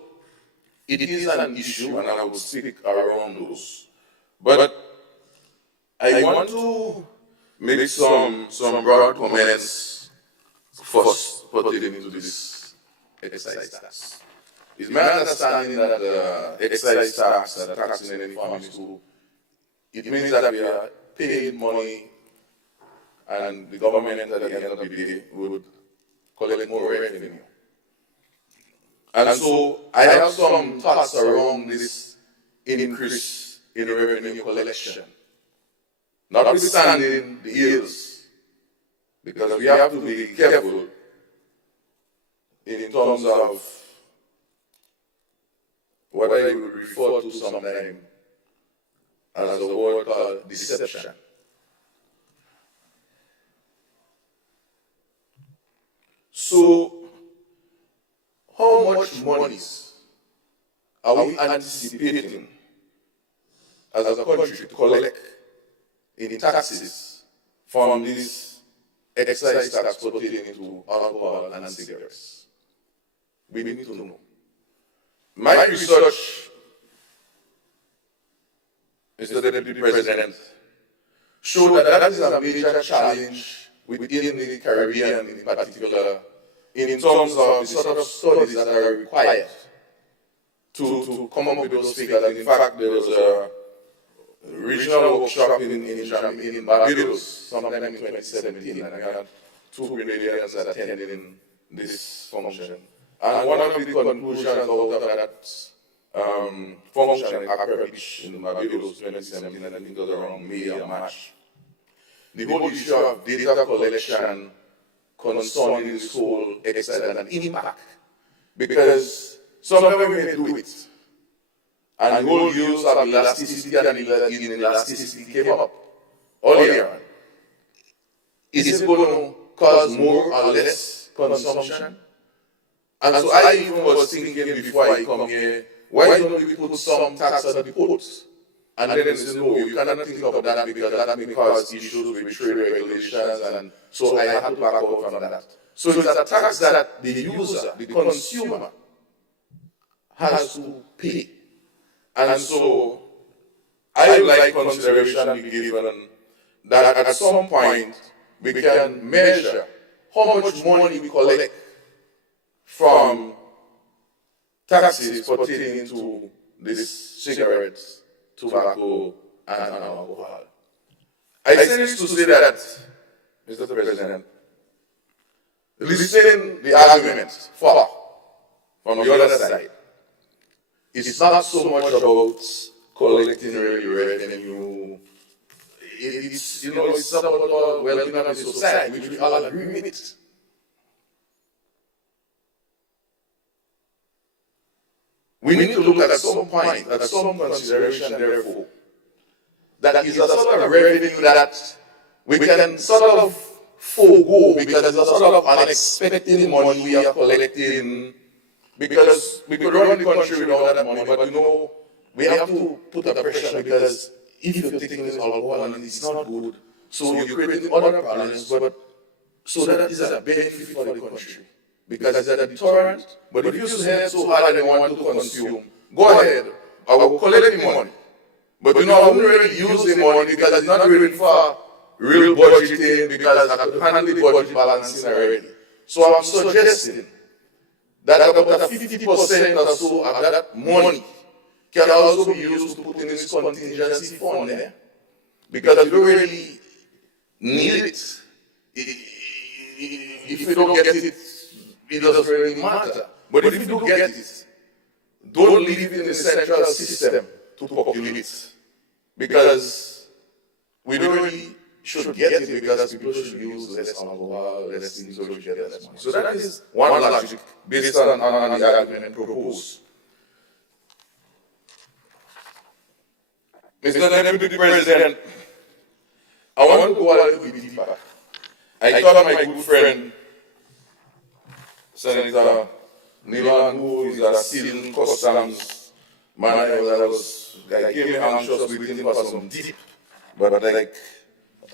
it is an issue, and I will speak around those. But I want to make some broad comments first pertaining to this excise tax. It's my understanding that the excise tax, that tax in any form is to, it means that we are paying money and the government at the end of the day would collect more revenue. And so I have some thoughts around this increase in revenue collection. Notwithstanding the ills, because we have to be careful in terms of what I will refer to sometime as a word called deception. So, how much monies are we anticipating as a country to collect in taxes from this excise tax pertaining to alcohol and cigarettes? We need to know. My research, Mr. Deputy President, showed that that is a major challenge within the Caribbean in particular, in terms of the sort of studies that are required to come up with those figures. And in fact, there was a regional workshop in Barbados sometime in 2017, and I had 2 Grenadians attending this function. And one of the conclusions out of that function in Accra Beach in Barbados 2017, and I think it was around May or March, the whole issue of data collection concerning this whole excise and an impact, because some of them may do it, and the whole use of elasticity and inelasticity came up earlier on. Is it going to cause more or less consumption? And so I even was thinking before I come here, why don't we put some tax on the ports? And then they say, no, you cannot think about that because that may cause issues with trade regulations, and so I had to back out from that. So it's a tax that the user, the consumer, has to pay. And so I would like consideration to be given that at some point we can measure how much money we collect from taxes pertaining to these cigarettes, tobacco, and alcohol. I say this to say that, Mr. President, listening the argument from the other side, it's not so much about collecting revenue. It's about well-being of the society, which we all agree with. We need to look at some point, at some consideration, therefore, that is a sort of revenue that we can sort of forego because it's a sort of unexpected money we are collecting, because we could run the country without that money, but we have to put a pressure, because if you're taking this alcohol and it's not good, so you're creating other problems, but so that is a benefit for the country, because it's a deterrent. But if you say so hard and you want to consume, go ahead, I will collect the money. But I wouldn't really use the money because it's not really for real budgeting, because I could handle the budget balancing already. So I'm suggesting that about 50% or so of that money can also be used to put in this contingency fund there, because we don't really need it if you don't get it, it doesn't really matter. But if you do get it, don't live in the central system to populate, because we don't really should get it because people should use less alcohol, less things, so we get less money. So that is one logic based on the argument proposed. Mr. Deputy President, I want to go a little bit deeper. I thought my good friend, Senator Nilan, who is a seasoned customs man, I came anxious waiting for some deep, but like,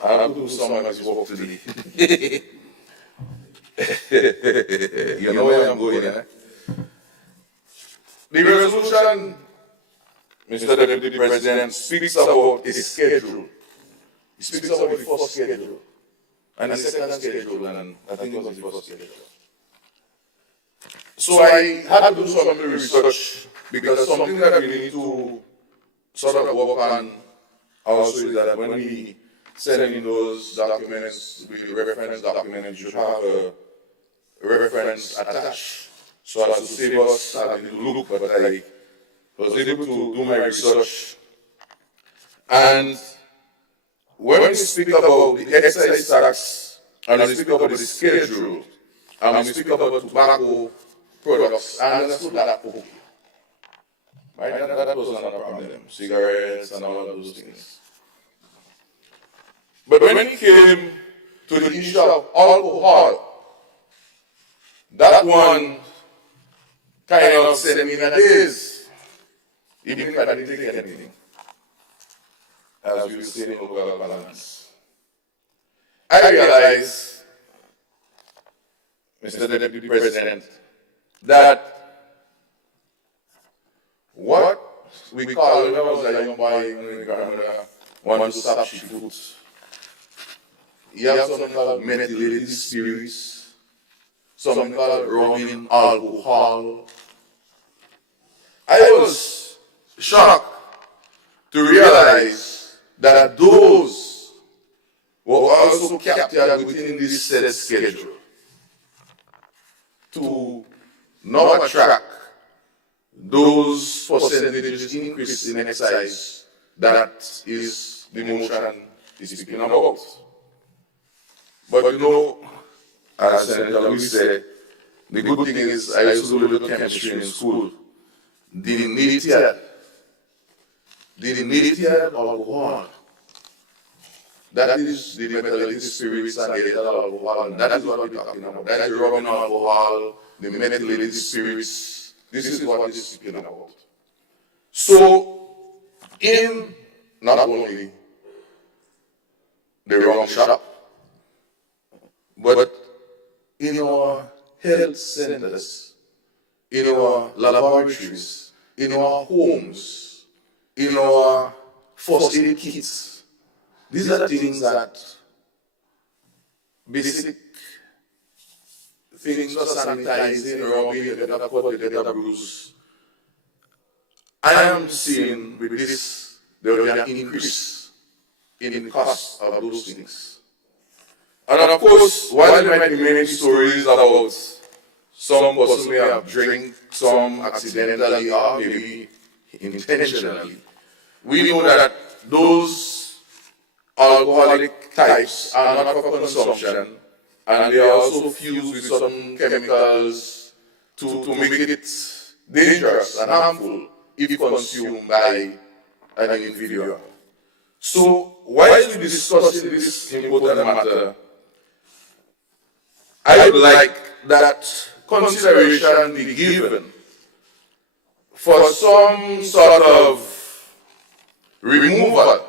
I have to do someone else's work today. You know where I'm going, eh? The resolution, Mr. Deputy President, speaks about a schedule. It speaks about the first schedule and the second schedule, and I think it was the first schedule. So I had to do some research, because something that we need to sort of work on also is that when we send in those documents, the reference documents, you should have a reference attached, so as to save us having to look, but I was able to do my research. And when we speak about the excise tax, and we speak about the schedule, and we speak about tobacco products, I understood that okay. Right? That was not a problem. Cigarettes and all of those things. But when it came to the issue of alcohol, that one kind of sent me in a daze, even if I didn't take anything, as we say in local balance. I realized, Mr. Deputy President, that what we call, when I was a young boy, when my grandmother wanted to stop food, you have something called methylated spirits, something called rum in alcohol. I was shocked to realize that those were also captured within this set schedule to now attract those percentages increase in excise that is the motion is speaking about. But you know, as Senator Louis said, the good thing is I used to do a little chemistry in school. Didn't need it yet. Didn't need it yet alcohol. That is the methylated spirits and the ethyl alcohol, and that is what we're talking about. That is the rubbing alcohol, the methylated spirits. This is what this is speaking about. So, in not only the rum shop, but in our health centers, in our laboratories, in our homes, in our first aid kits, these are the things that basic things for sanitizing, rubbing, the better cut, the better bruise. I am seeing with this, there will be an increase in the cost of those things. And of course, while there might be many stories about some person may have drank some accidentally or maybe intentionally, we know that those alcoholic types are not for consumption, and they are also fused with some chemicals to make it dangerous and harmful if consumed by an individual. So, while we discussing this important matter, I would like that consideration be given for some sort of removal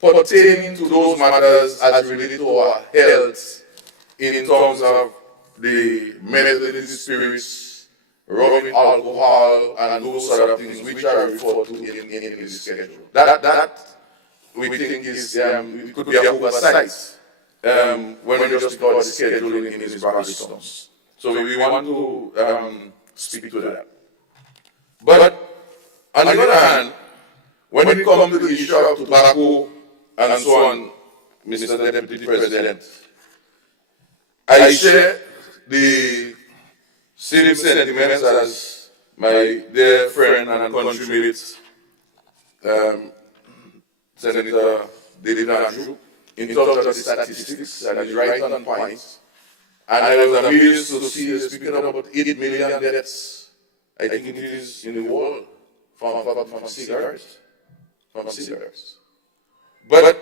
pertaining to those matters as related to our health in terms of the methylated spirits, rubbing alcohol, and those sort of things which are referred to in the schedule. That we think is it could be an oversight when we just because the schedule in these various systems. So we want to speak to that. But on the other hand, when it comes to the issue of tobacco and so on, Mr. Deputy President, I share the same sentiments as my dear friend and country mate, Senator David Andrew, in terms of the statistics, and he's right on point. And I was amazed to see you speaking about 8 million deaths, I think it is, in the world from cigarettes. But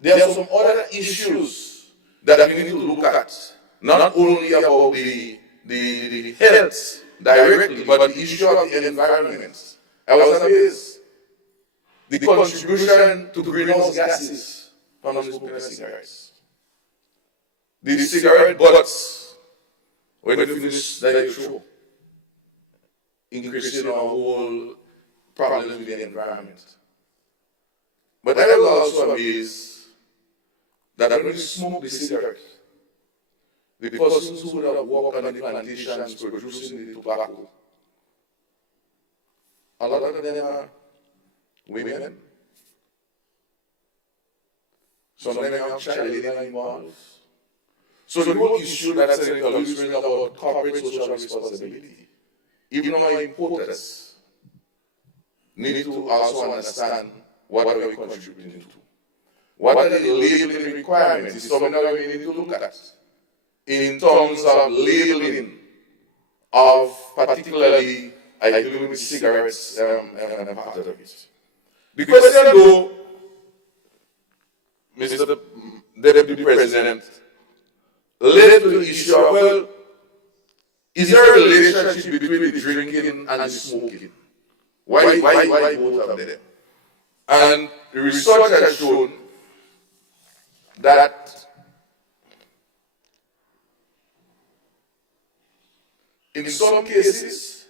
there are some other issues that we need to look at, not only about the health directly, but the issue of the environment. I was amazed. The contribution to greenhouse gases from the smoking of cigarettes. The cigarette butts, when you finish that show, increasing our whole problems with the environment. But I was also amazed that when you smoke the cigarette, the persons who would have worked on the plantations producing the tobacco, a lot of them are women. Some of them are child involved. So the whole issue that Senator Lewis raised about corporate social responsibility, even our importers need to also understand what are we contributing to. What are the labeling requirements? It's something that we need to look at in terms of labeling of particularly, I deal with cigarettes and part of it. Because even though Mr. Deputy President led to the issue of, well, is there a relationship between the drinking and the smoking? Why both of them? And the research has shown that in some cases,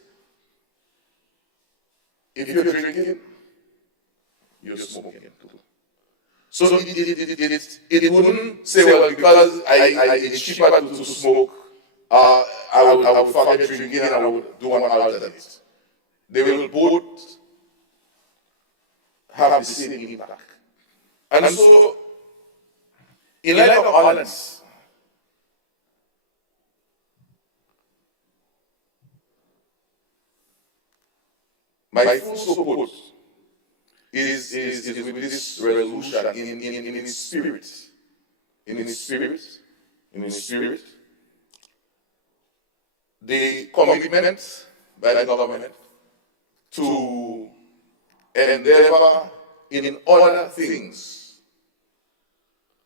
if you're drinking, you're smoking too. So it wouldn't say, well, because it's cheaper to smoke, I would forget drinking and I would do one alternate. They will both have the same impact. And so, in light of all this, my full support is with this resolution in its spirit. The commitment by the government to endeavor in other things,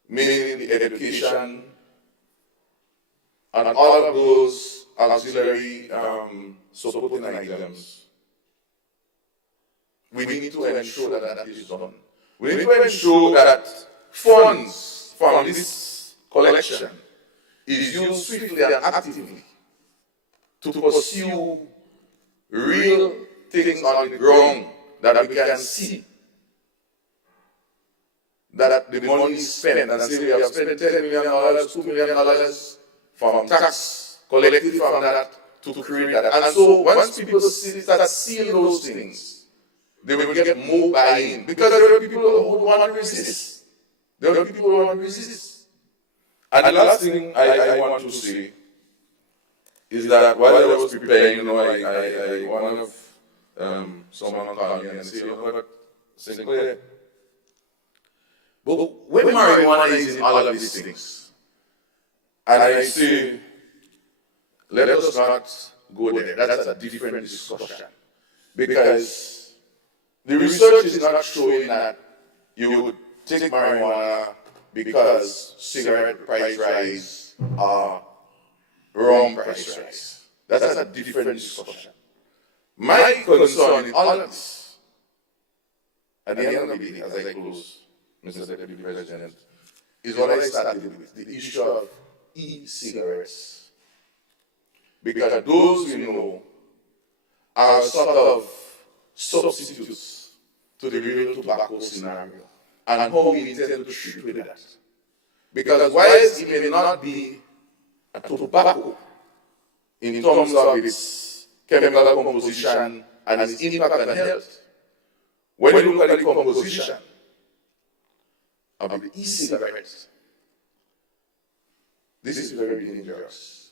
meaning the education and all of those auxiliary supporting items. We need to ensure that is done. We need to ensure that funds from this collection is used swiftly and actively to pursue real things on the ground that we can see. That the money is spent, and say we have spent $10 million, $2 million from tax collected from that to create that. And so once people start seeing those things, they will get more buy-in. Because there are people who want to resist. And the last thing I want to say is that while I was preparing, one of someone called me and said, but Sinclair, but when marijuana is in all of these things, and I say, let us not go there. That's a different discussion. Because the research is not showing that you would take marijuana because cigarette price rise or rum price rise. That's a different discussion. My concern in all of this, at the end of the day, as I close, Mr. Deputy President, is what I started with, the issue of e-cigarettes. Because those we know are sort of substitutes to the real tobacco scenario and how we intend to treat with that. Because whilst it may not be a tobacco in terms of its chemical composition and its impact on health, when you look at the composition of the e-cigarette, This is very dangerous.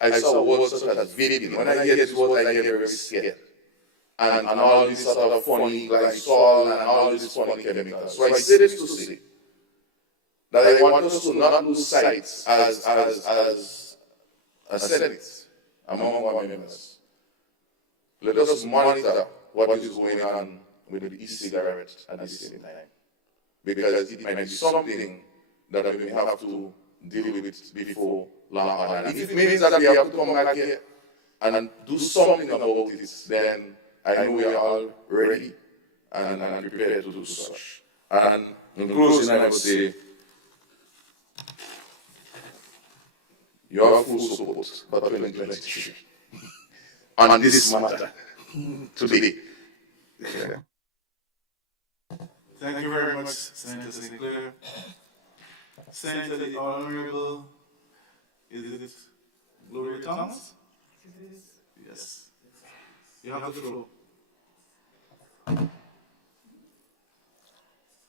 I saw words such as vaping. When I hear this word, I get very scared. And all this sort of funny glycol and all these funny chemicals. So I say this to say that I want us to not lose sight as a Senate among our members. Let us monitor what is going on with the e-cigarette at the same time. Because it might be something that we may have to deal with before long. And if it means that we have to come back here and do something about it, then I know we are all ready and prepared to do such. And in closing, I would say, your full support for 2023 on this matter today. Yeah. Thank you very much, Senator Sinclair. Senator the Honorable, is it Gloria Thomas? Yes. You have the floor.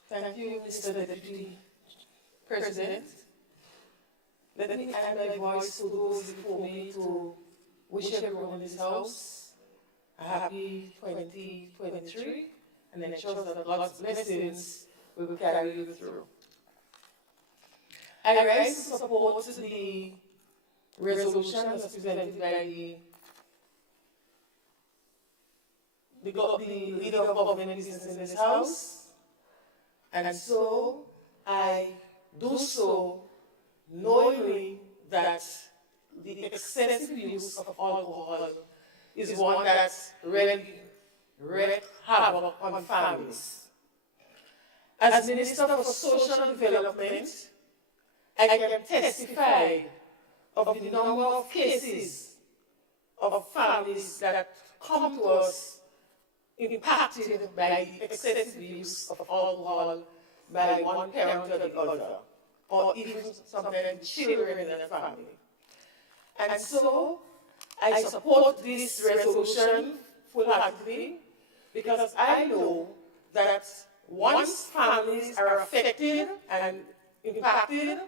Thank you, Mr. Deputy President. Let me add my voice to those before me to wish everyone in this house a happy 2023, and ensure that God's blessings will carry you through. I rise to support the resolution as presented by the leader of government and business in this house, and so I do so knowing that the excessive use of alcohol is one that really wreaks havoc on families. As Minister for Social Development, I can testify of the number of cases of families that come to us impacted by the excessive use of alcohol by one parent or the other, or even sometimes children in the family. And so I support this resolution full-heartedly because I know that once families are affected and impacted,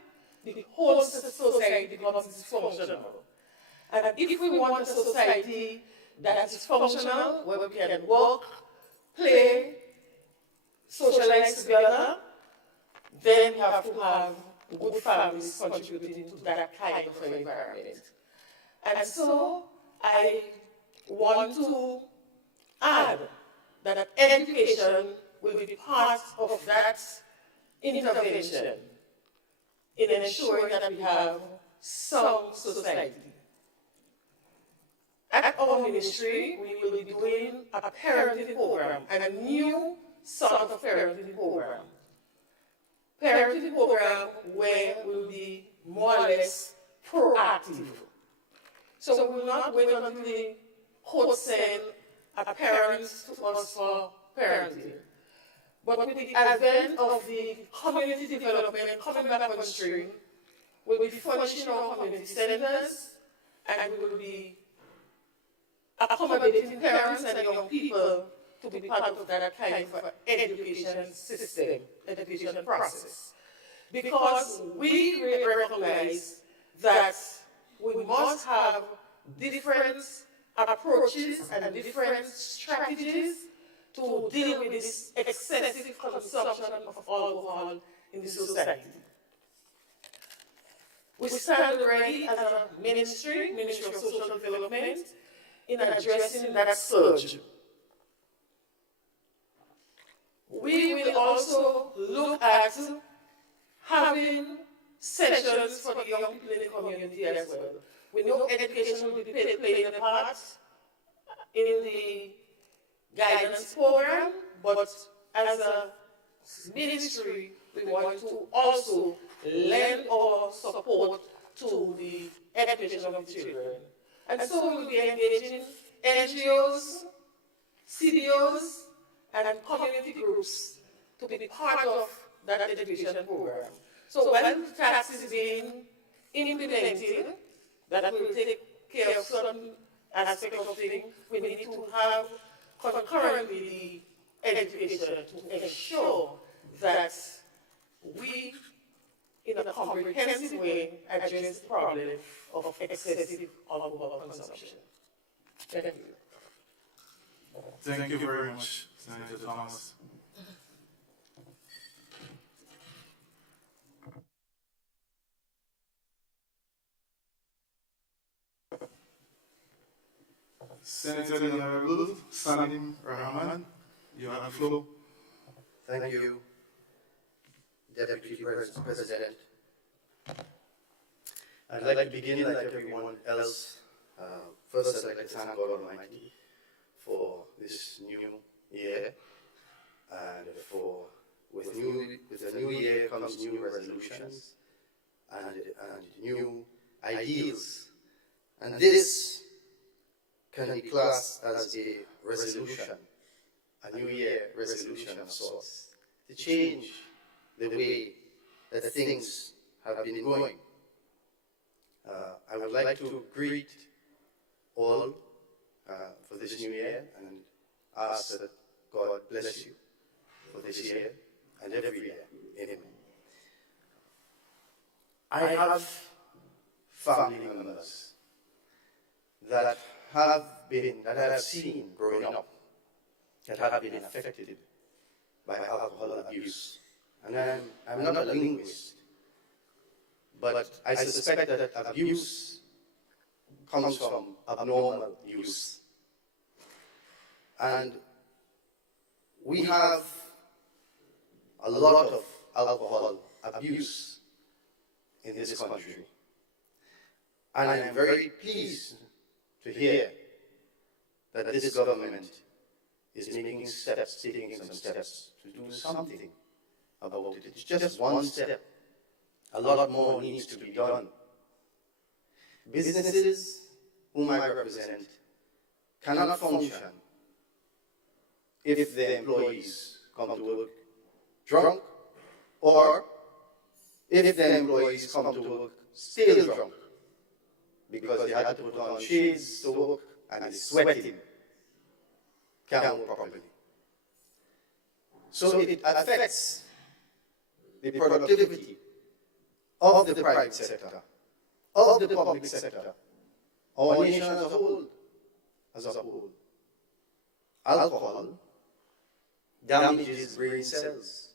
the whole society becomes dysfunctional. And if we want a society that is functional, where we can work, play, socialize together, then we have to have good families contributing to that kind of environment. And so I want to add that education will be part of that intervention in ensuring that we have sound society. At our ministry, we will be doing a parenting program and a new sort of parenting program. Parenting program where we will be more or less proactive. So we will not wait until the court send a parent to us for parenting. But with the advent of the community development coming back on stream, we will be furnishing our community centers, and we will be accommodating parents and young people to be part of that kind of education system, education process. Because we recognize that we must have different approaches and different strategies to deal with this excessive consumption of alcohol in the society. We stand ready as a Ministry of Social Development, in addressing that surge. We will also look at having sessions for the young people in the community as well. We know education will be playing a part in the guidance program, but as a ministry, we want to also lend our support to the education of the children. And so we will be engaging NGOs, CDOs, and community groups to be part of that education program. So when the tax is being implemented, that will take care of certain aspects of things, we need to have concurrently the education to ensure that we in a community comprehensive way address the problem of excessive alcohol consumption. Thank you. Thank you very much, Senator Thomas. Senator the Honorable Salim Rahman, you have the floor. Thank you, Deputy President. I'd like to begin like everyone else. First, I'd like to thank God Almighty for this new year, and with the new year comes new resolutions and new ideals, and this can be classed as a resolution, a new year resolution of sorts, to change the way that things have been going. I would like to greet all for this new year and ask that God bless you for this year and every year. Amen. I have family members that I've seen growing up that have been affected by alcohol abuse. And I'm not a linguist, but I suspect that abuse comes from abnormal use. And we have a lot of alcohol abuse in this country. And I'm very pleased to hear that this government is taking some steps to do something about it. It's just one step. A lot more needs to be done. Businesses whom I represent cannot function if their employees come to work drunk, or if their employees come to work still drunk, because they had to put on shades to work and they're sweating, can't work properly. So it affects the productivity of the private sector, of the public sector, our nation as a whole. Alcohol damages brain cells.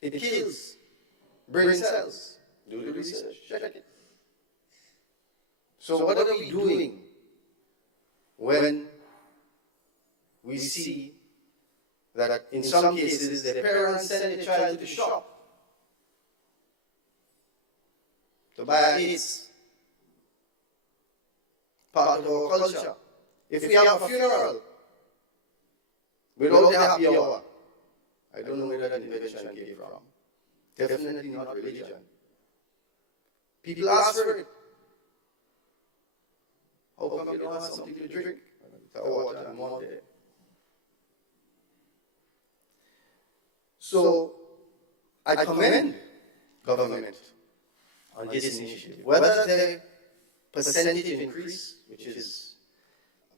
It kills brain cells. Do the research, check it. So what are we doing when we see that in some cases the parents send the child to the shop to buy AIDS? Part of our culture. If we have a funeral without the happy hour, I don't know where that invention came from. Definitely not religion. People ask for it. How come you don't have something to drink? Water and water. So I commend government on this initiative. Whether the percentage increase, which is,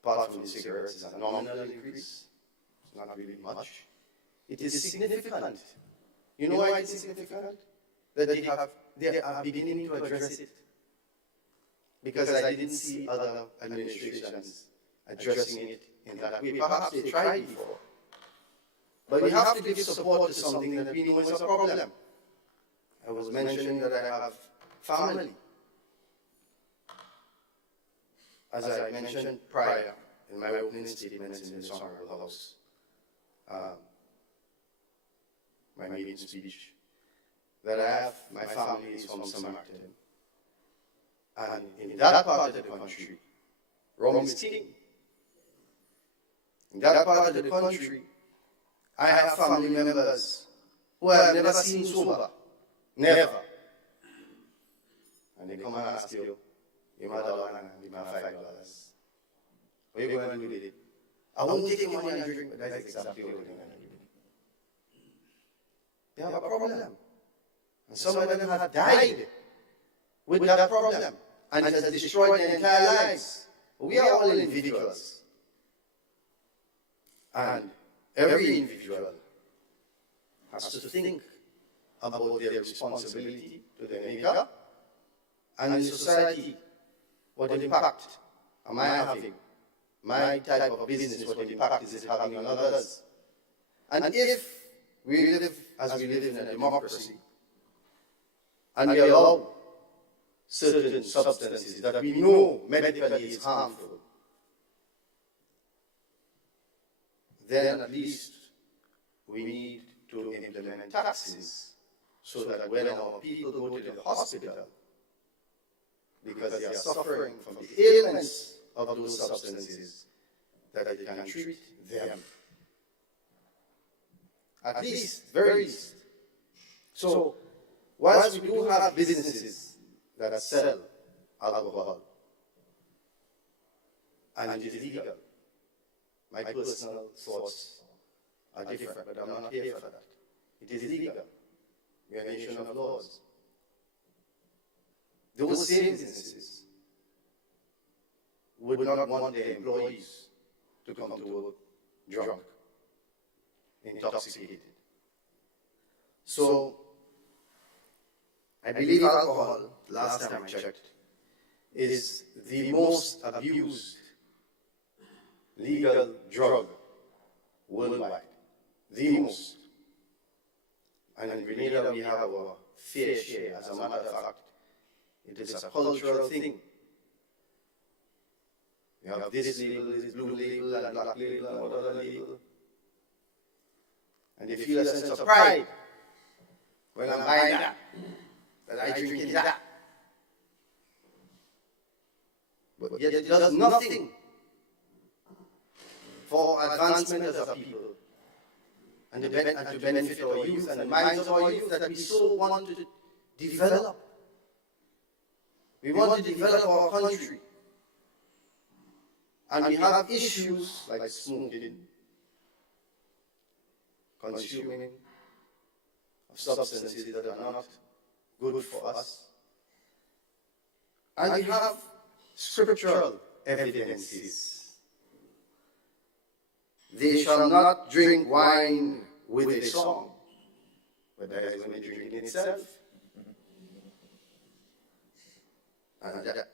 apart from the cigarettes, is a nominal increase, it's not really much, it is significant. You know why it's significant? That they are beginning to address it. Because I didn't see other administrations addressing it in that way. Perhaps they tried before. But we have to give support to something that we know is a problem. I was mentioning that I have family. As I mentioned prior in my opening statements in this Honorable House, my maiden speech, that I have my family is from Samarkand. And in that part of the country, rum is king. In that part of the country, I have family members who I have never seen sober. Never. And they come and ask you, give me $1 and give me $5. What are you going to do with it? I won't take your money and drink, but that's exactly what they're going to do. They have a problem. And some of them have died with that problem, and it has destroyed their entire lives. We are all individuals. And every individual has to think about their responsibility to the maker and in society, what impact am I having? My type of business, what impact is it having on others? And if we live as we live in a democracy, and we allow certain substances that we know medically is harmful, then at least we need to implement taxes so that when our people go to the hospital, because they are suffering from the ailments of those substances, that they can treat them. At least, very least. So, whilst we do have businesses that sell alcohol, and it is legal, my personal thoughts are different, but I'm not here for that. It is legal. We are a nation of laws. Those same businesses would not want their employees to come to work drunk, intoxicated. So, I believe alcohol, last time I checked, is the most abused legal drug worldwide. The most. And in Grenada, we have our fair share. As a matter of fact, it is a cultural thing. You have this label, this blue label, and black label, and whatever label. And they feel a sense of pride when I'm buying that I drink that. But yet it does nothing for advancement as a people and to benefit our youth and the minds of our youth that we so want to develop. We want to develop our country. And we have issues like smoking, consuming of substances that are not good for us. And we have scriptural evidences. They shall not drink wine with a song, but that is when they drink in itself. And that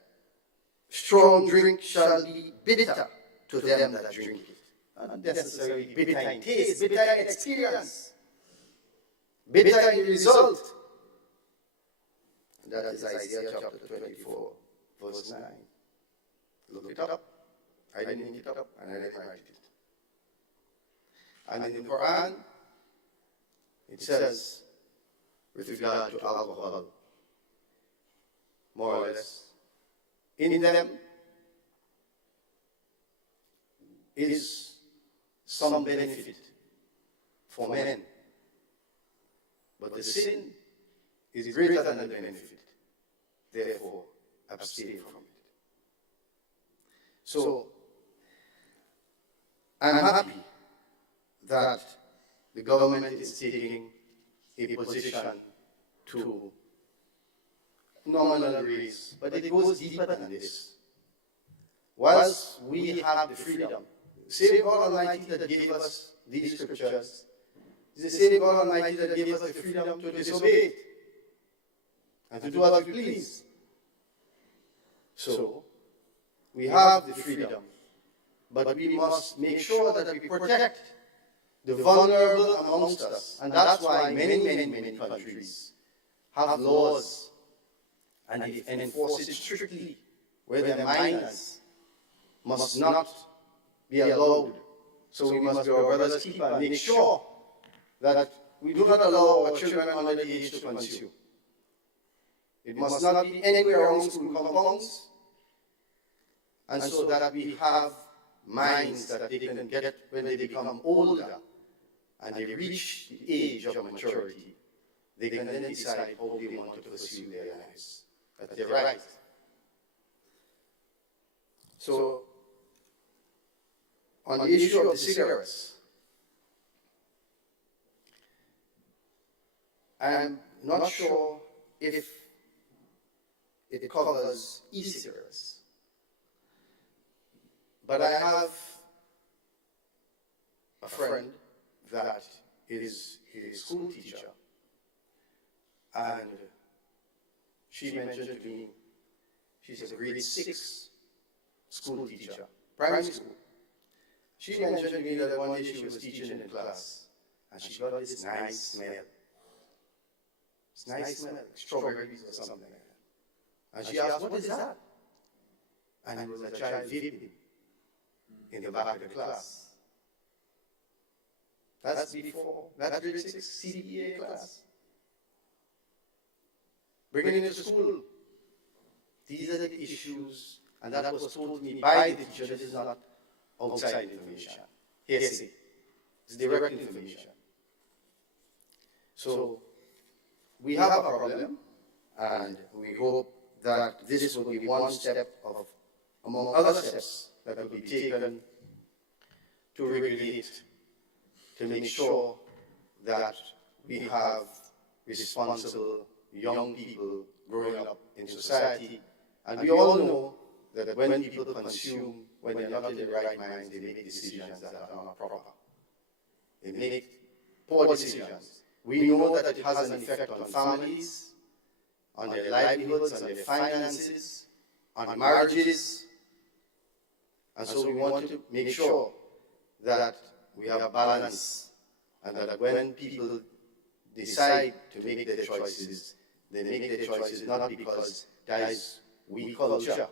strong drink shall be bitter to them that drink it. Not necessarily bitter in taste, bitter in experience, bitter in result. And that is Isaiah chapter 24, verse 9. Look it up. I didn't look it up, and I didn't write it. And in the Quran, it says, with regard to alcohol, more or less, in them is some benefit for men, but the sin is greater than the benefit. Therefore, abstain from it. So, I'm happy that the government is taking a position to nominal raise, but it goes deeper than this. Whilst we have the freedom, the same God Almighty that gave us these scriptures is the same God Almighty that gave us the freedom to disobey it and to do as we please. So, we have the freedom, but we must make sure that we protect the vulnerable amongst us. And that's why many countries have laws and they enforce it strictly, where their minors must not be allowed. So we must be our brother's keeper and make sure that we do not allow our children under the age to consume. It must not be anywhere around school compounds, and so that we have minds that they can get when they become older and they reach the age of maturity. They can then decide how they want to pursue their lives. That's their right. So, on the issue of the cigarettes, I'm not sure if it covers e-cigarettes. But I have a friend that is a school teacher, And she mentioned to me, she's a grade 6 school teacher, primary school. She mentioned to me that one day she was teaching in the class, and she got this nice smell. It's nice smell, like strawberries or something like that. And she asked, what is that? And it was a child vaping in the back of the class. That's grade 6 CDEA class. Bringing it to school. These are the issues, and that was told to me by the teacher. This is not outside information. Hearsay. It's direct information. So, we have a problem, and we hope that this will be one step of, among other steps, that will be taken to regulate, to make sure that we have responsible young people growing up in society. And we all know that when people consume, when they're not in the right minds, they make decisions that are not proper. They make poor decisions. We know that it has an effect on families, on their livelihoods, on their finances, on marriages. And so we want to make sure that we have a balance, and that when people decide to make their choices, they make their choices not because that is weak culture,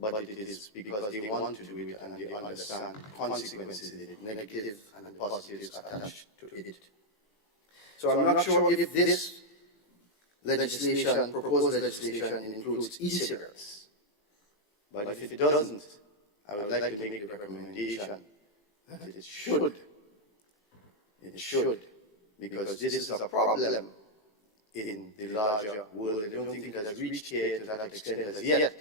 but it is because they want to do it and they understand consequences, the negative and the positives attached to it. So I'm not sure if this legislation, proposed legislation, includes e-cigarettes. But if it doesn't, I would like to make a recommendation that it should. It should, because this is a problem in the larger world. I don't think it has reached here to that extent as yet,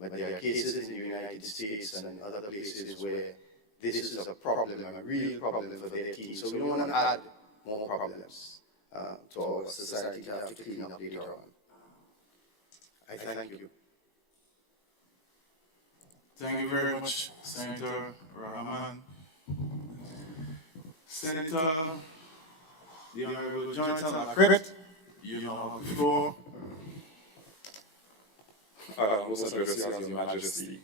but there are cases in the United States and other places where this is a problem, a real problem for their teens. So we don't want to add more problems to our society to have to clean up later on. I thank you. Thank you very much, Senator Rahman. Senator, the Honorable Jonathan Lacrette, you now have the floor. Most Your Majesty.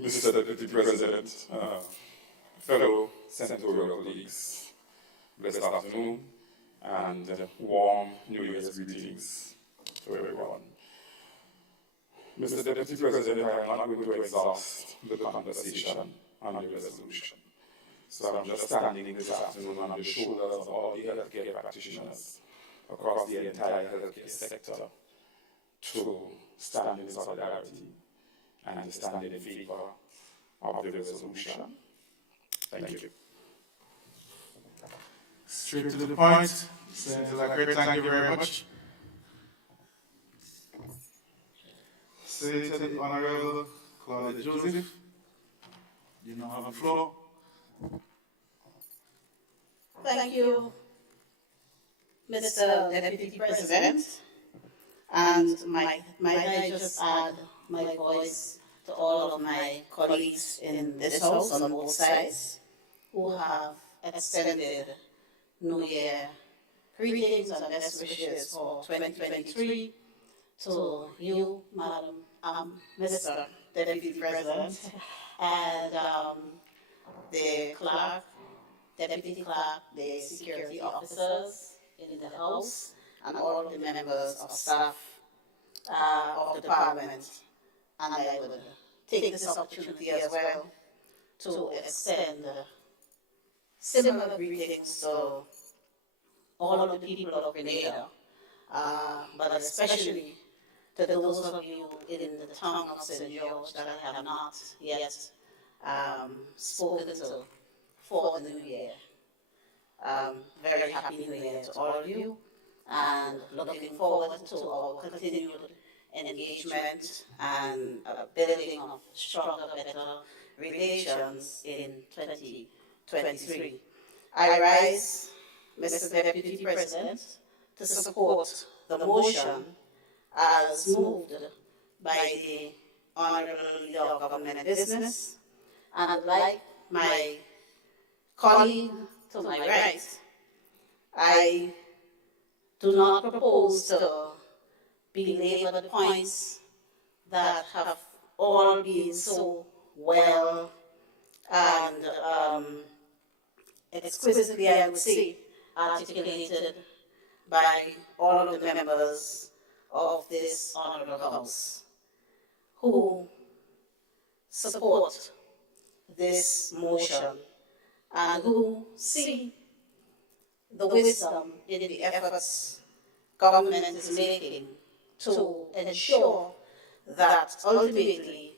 Mr. Deputy President, fellow senatorial colleagues, blessed afternoon, and warm New Year's greetings to everyone. Mr. Deputy President, I am not going to exhaust the conversation on the resolution. So I'm just standing this afternoon on the shoulders of all the healthcare practitioners across the entire healthcare sector to stand in solidarity and stand in favor of the resolution. Thank you. Straight to the point, Senator Lacrette, thank you very much. Senator the Honorable Claudia Joseph, you now have the floor. Thank you, Mr. Deputy President. And may I just add my voice to all of my colleagues in this house on both sides who have extended New Year greetings and best wishes for 2023 to you, Madam, Mr. Deputy President, and the clerk, deputy clerk, the security officers in the House, and all the members of staff of the Parliament. And I would take this opportunity as well to extend similar greetings to all of the people of Grenada, but especially to those of you in the town of St. George that I have not yet spoken to for the new year. Very happy New Year to all of you, and looking forward to our continued engagement and building of stronger, better relations in 2023. I rise, Mr. Deputy President, to support the motion as moved by the Honorable Leader of Government and Business, and I'd like my colleague to my right, I do not propose to belabor the points that have all been so well and exquisitely, I would say, articulated by all of the members of this honorable house who support this motion and who see the wisdom in the efforts government is making to ensure that ultimately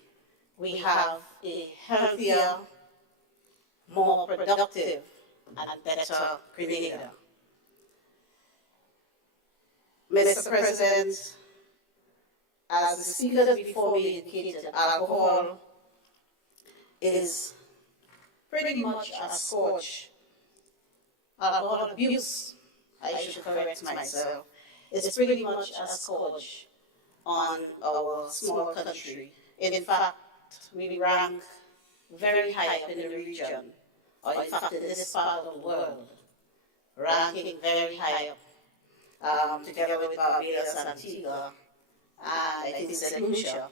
we have a healthier, more productive, and better Grenada. Mr. President, as the speakers before me indicated, alcohol is pretty much a scourge. Alcohol abuse, I should correct myself, is pretty much a scourge on our small country. In fact, we rank very high up in the region, or in fact in this part of the world, ranking very high up, together with Barbados, Antigua, and I think St. Lucia.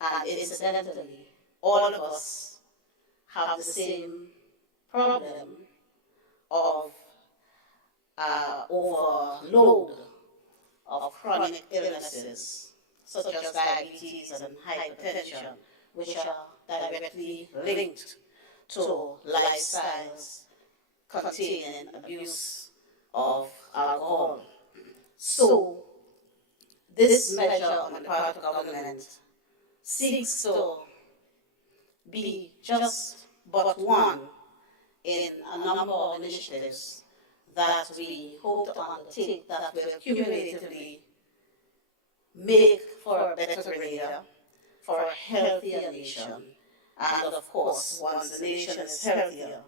And incidentally, all of us have the same problem of overload of chronic illnesses, such as diabetes and hypertension, which are directly linked to lifestyles containing abuse of alcohol. So, this measure on the part of government seeks to be just but one in a number of initiatives that we hope to undertake that will cumulatively make for a better Grenada, for a healthier nation, and of course, once the nation is healthier,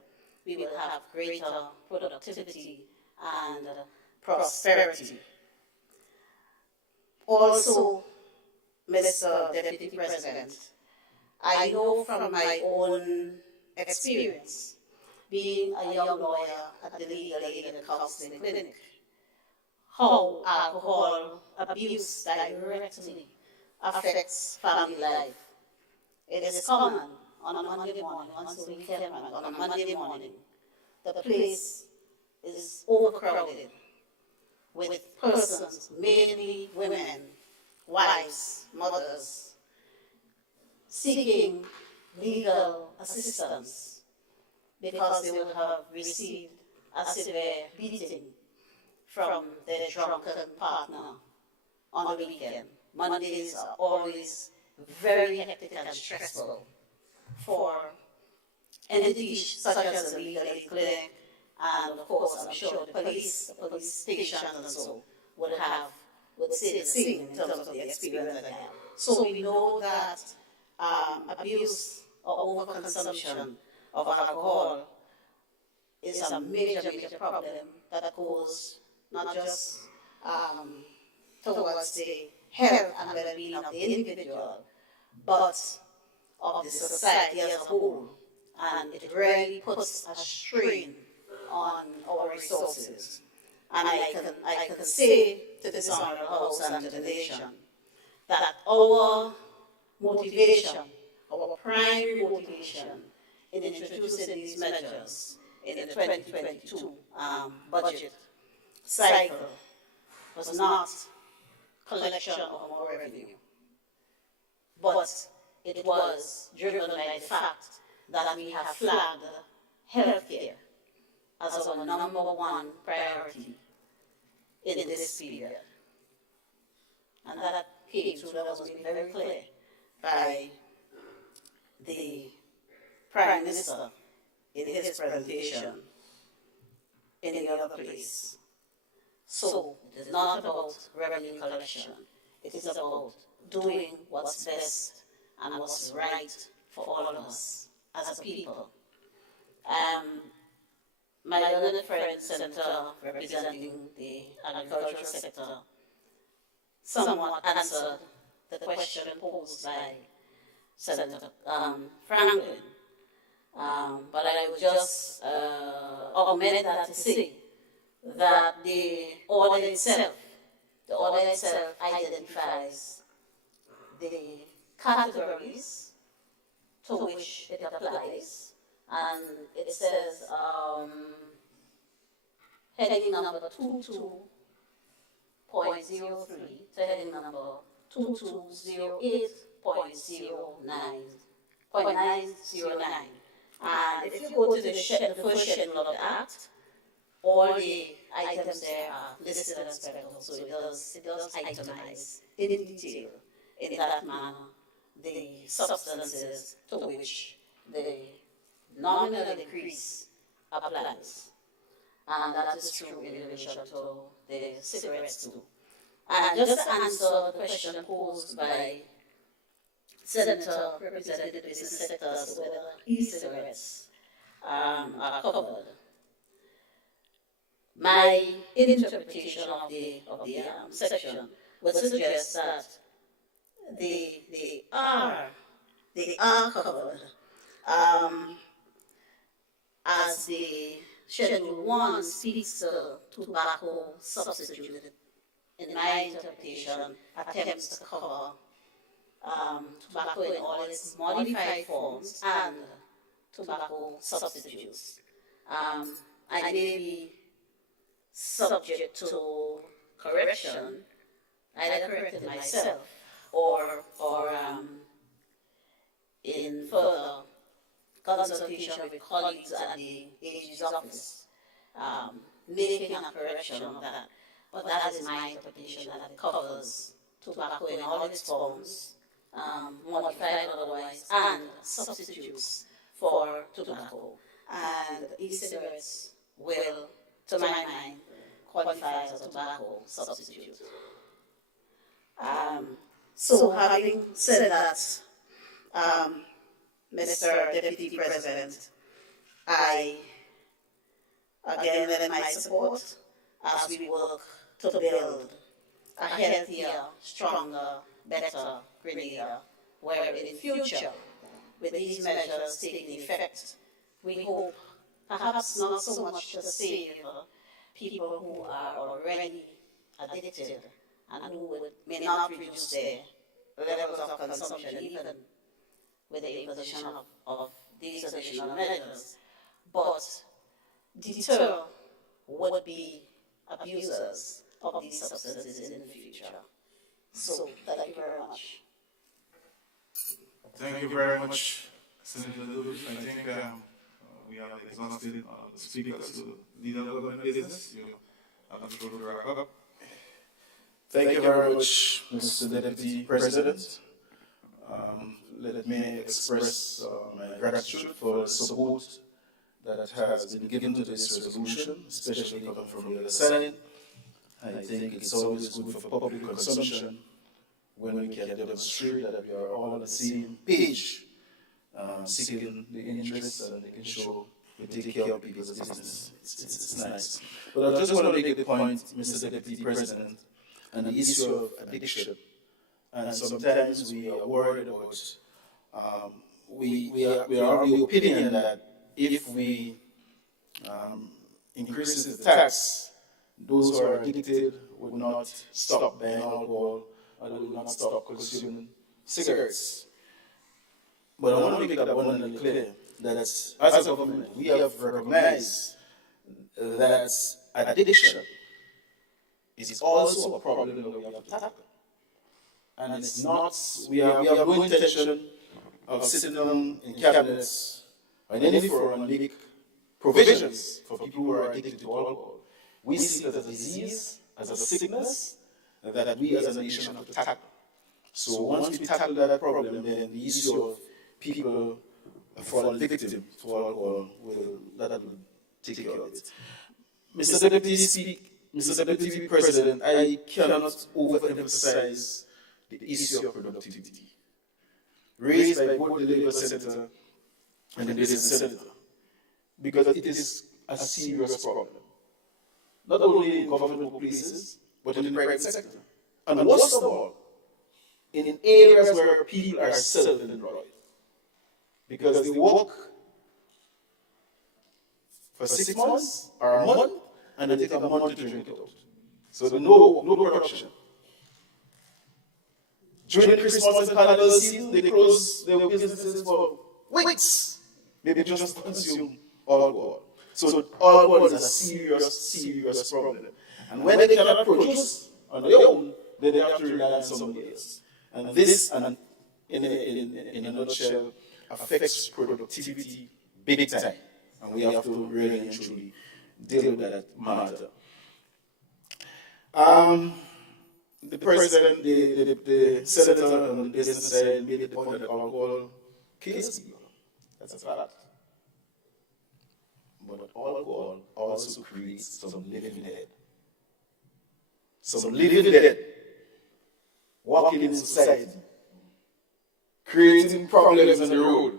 we will have greater productivity and prosperity. Also, Mr. Deputy President, I know from my own experience, being a young lawyer at the Legal Aid and Counseling Clinic, how alcohol abuse directly affects family life. It is common on a Monday morning, once a weekend, on a Monday morning, the place is overcrowded with persons, mainly women, wives, mothers, seeking legal assistance because they will have received a severe beating from their drunken partner on the weekend. Mondays are always very hectic and stressful for entities such as the Legal Aid Clinic, and of course I'm sure the police station and so would say the same in terms of the experience that they have. So we know that abuse or overconsumption of alcohol is a major problem that goes not just towards the health and well-being of the individual, but of the society as a whole. And it really puts a strain on our resources. And I can say to this honorable house and to the nation that our motivation, our primary motivation in introducing these measures in the 2022 budget cycle was not collection of more revenue, but it was driven by the fact that we have flagged healthcare as our number one priority in this period. And that came through, that was made very clear by the Prime Minister in his presentation in the other place. So it is not about revenue collection. It is about doing what's best and what's right for all of us as a people. My learned friend, Senator representing the agricultural sector, somewhat answered the question posed by Senator Franklin. But I would just omit that to say that the order itself identifies the categories to which it applies, and it says heading number 22.03 to heading number 2208.09. And if you go to the first schedule of the Act, all the items there are listed as federal, so it does itemize in detail, in that manner, the substances to which the nominal decrease applies. And that is true in relation to the cigarettes too. And just to answer the question posed by Senator representing the business sectors whether e-cigarettes are covered, my interpretation of the section would suggest that they are covered as the Schedule 1 speaks to tobacco substitute. In my interpretation, attempts to cover tobacco in all its modified forms and tobacco substitutes. I may be subject to correction, either corrected myself or in further consultation with colleagues at the AG's office, making a correction of that. But that is my interpretation, that it covers tobacco in all its forms, modified otherwise, and substitutes for tobacco. And e-cigarettes will, to my mind, qualify as a tobacco substitute. So having said that, Mr. Deputy President, I again lend my support as we work to build a healthier, stronger, better Grenada, where in the future, with these measures taking effect, we hope perhaps not so much to save people who are already addicted and who may not reduce their levels of consumption even with the imposition of these additional measures, but deter would-be abusers of these substances in the future. So, thank you very much. Thank you very much, Senator Lewis. I think we have exhausted the speakers to lead our government business. You have the floor to wrap up. Thank you very much, Mr. Deputy President. Let me express my gratitude for the support that has been given to this resolution, especially coming from the other side. I think it's always good for public consumption when we can demonstrate that we are all on the same page, seeking the interests and making sure we take care of people's business. It's nice. But I just want to make the point, Mr. Deputy President, on the issue of addiction. And sometimes we are worried about, we are of the opinion that if we increase the tax, those who are addicted will not stop buying alcohol and will not stop consuming cigarettes. But I want to make it abundantly clear that as a government, we have recognized that addiction is also a problem that we have to tackle. And it's not, we have no intention of sitting down in cabinets or in any forum and make provisions for people who are addicted to alcohol. We see it as a disease, as a sickness, that we as a nation have to tackle. So once we tackle that problem, then the issue of people falling victim to alcohol that will take care of it. Mr. Deputy President, I cannot overemphasize the issue of productivity raised by both the Labour Senator and the Business Senator, because it is a serious problem, not only in government places, but in the private sector. And worst of all, in areas where people are self-employed, because they work for 6 months or a month, and they take a month to drink it out. So no production. During Christmas and carnival season, they close their businesses for weeks. They just consume alcohol. So alcohol is a serious problem. And when they cannot produce on their own, then they have to rely on somebody else. And this, in a nutshell, affects productivity big time. And we have to really and truly deal with that matter. The president, the senator on the business side made the point that alcohol kills people. That's a fact. But alcohol also creates some living dead. Some living dead walking in society, creating problems on the road.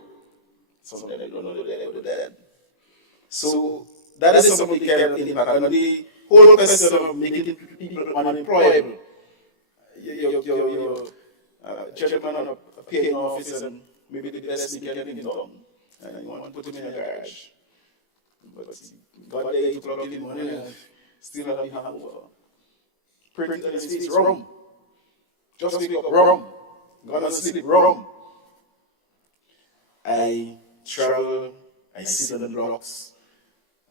Some of them don't know they're dead. So that is something we can impact. And the whole question of making people unemployable. Your gentleman of paying office and maybe the best thing can be done. And you want to put him in a garage. But God there, you plug in the money and still have the hangover. Printed on his face, rum. Just wake up, rum. Gonna sleep, rum. I travel, I sit on the blocks,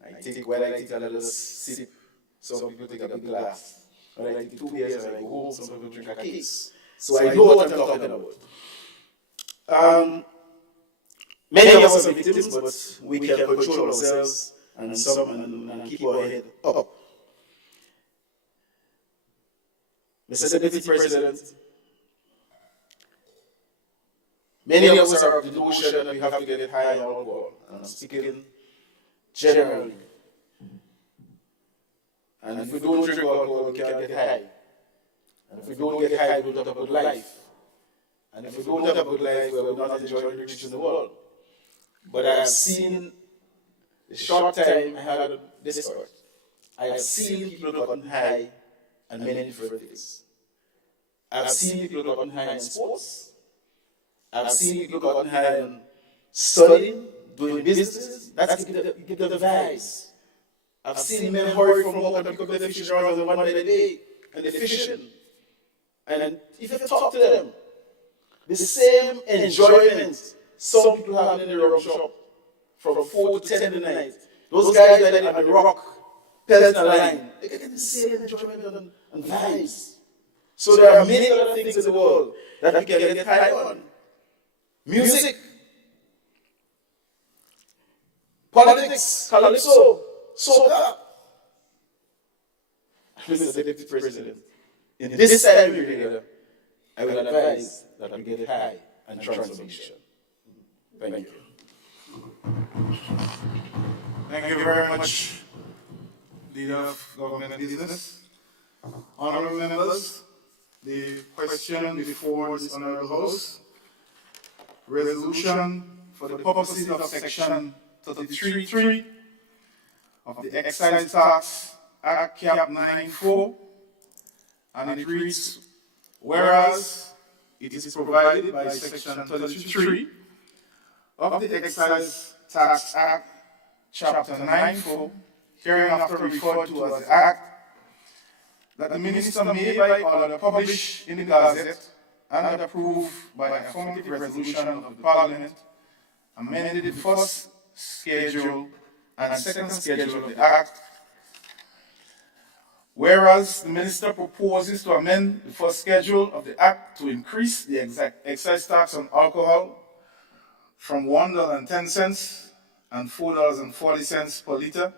I take a little sip. Some people take a big glass. When I take 2 beers and I go home, some people drink a case. So I know what I'm talking about. Many of us are victims, but we can control ourselves and keep our head up. Mr. Deputy President, many of us are of the notion that we have to get high on alcohol. And I'm speaking generally. And if we don't drink alcohol, we can't get high. And if we don't get high, we don't have a good life. And if we don't have a good life, we will not enjoy the riches in the world. But I have seen, the short time I had this thought, I have seen people gotten high and many different things. I've seen people gotten high in sports. I've seen people gotten high in studying, doing businesses. That's give the vibes. I've seen men hurry from work and pick up their fishing rods and one day a day, and they're fishing. And if you talk to them, the same enjoyment some people have in the rum shop from 4 to 10 in the night. Those guys that are on the rock, pelting a line, they get the same enjoyment and vibes. So there are many other things in the world that we can get high on. Music, politics, calypso, soca. Mr. Deputy President, in this time period, I will advise that we get high and transformation. Thank you. Thank you very much, Leader of Government Business. Honorable members, the question before this Honorable House, resolution for the purposes of Section 33(3) of the Excise Tax Act Cap 94, and it reads, whereas it is provided by Section 33(3) of the Excise Tax Act, Chapter 94, hereinafter referred to as the Act, that the Minister may by order publish in the Gazette and approve by affirmative resolution of the Parliament, amended the first schedule and second schedule of the Act. Whereas the Minister proposes to amend the first schedule of the Act to increase the excise tax on alcohol from $1.10 and $4.40 per liter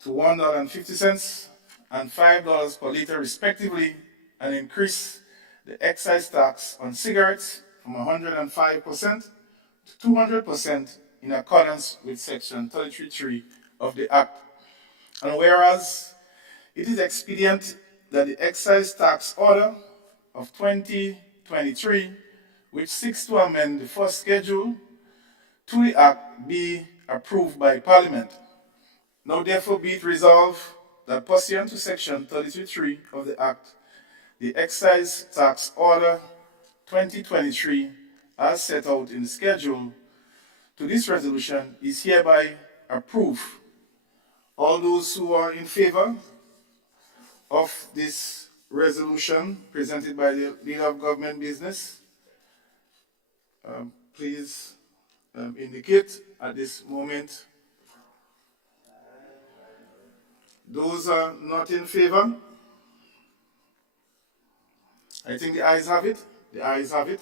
to $1.50 and $5 per liter respectively, and increase the excise tax on cigarettes from 105% to 200% in accordance with Section 33(3) of the Act. And whereas it is expedient that the excise tax order of 2023, which seeks to amend the first schedule to the Act, be approved by Parliament. Now therefore be it resolved that pursuant to Section 33(3) of the Act, the Excise Tax Order 2023, as set out in the schedule to this resolution, is hereby approve. All those who are in favor of this resolution presented by the Leader of Government Business, please indicate at this moment. Those are not in favor. I think the ayes have it. The ayes have it.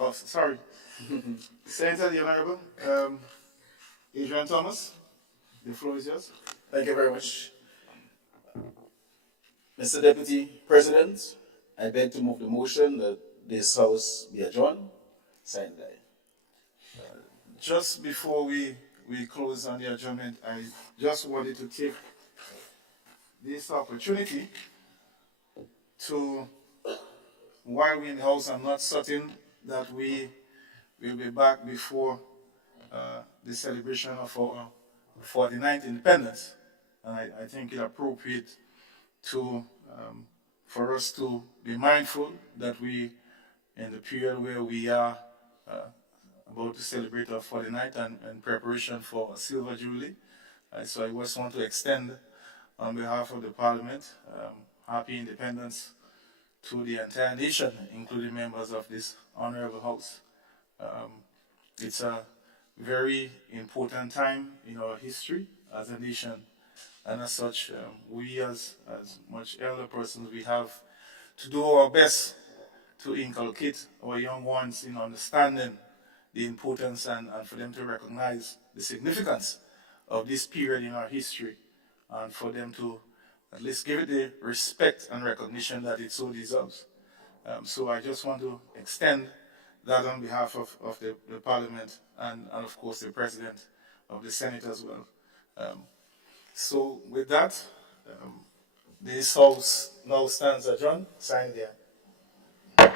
Oh, sorry. Senator, the Honorable Adrian Thomas, the floor is yours. Thank you very much. Mr. Deputy President, I beg to move the motion that this House be adjourned. Signed by. Just before we close on the adjournment, I just wanted to take this opportunity to, while we're in the House, I'm not certain that we will be back before the celebration of our 49th independence. And I think it's appropriate to, for us to be mindful that we, in the period where we are about to celebrate our 49th and preparation for a Silver Jubilee. So I just want to extend, on behalf of the Parliament, happy independence to the entire nation, including members of this honorable House. It's a very important time in our history as a nation, and as such, we as much elder persons, we have to do our best to inculcate our young ones in understanding the importance and for them to recognize the significance of this period in our history, and for them to at least give it the respect and recognition that it so deserves. So I just want to extend that on behalf of the Parliament and of course the President of the Senate as well. So with that, this House now stands adjourned. Sign there.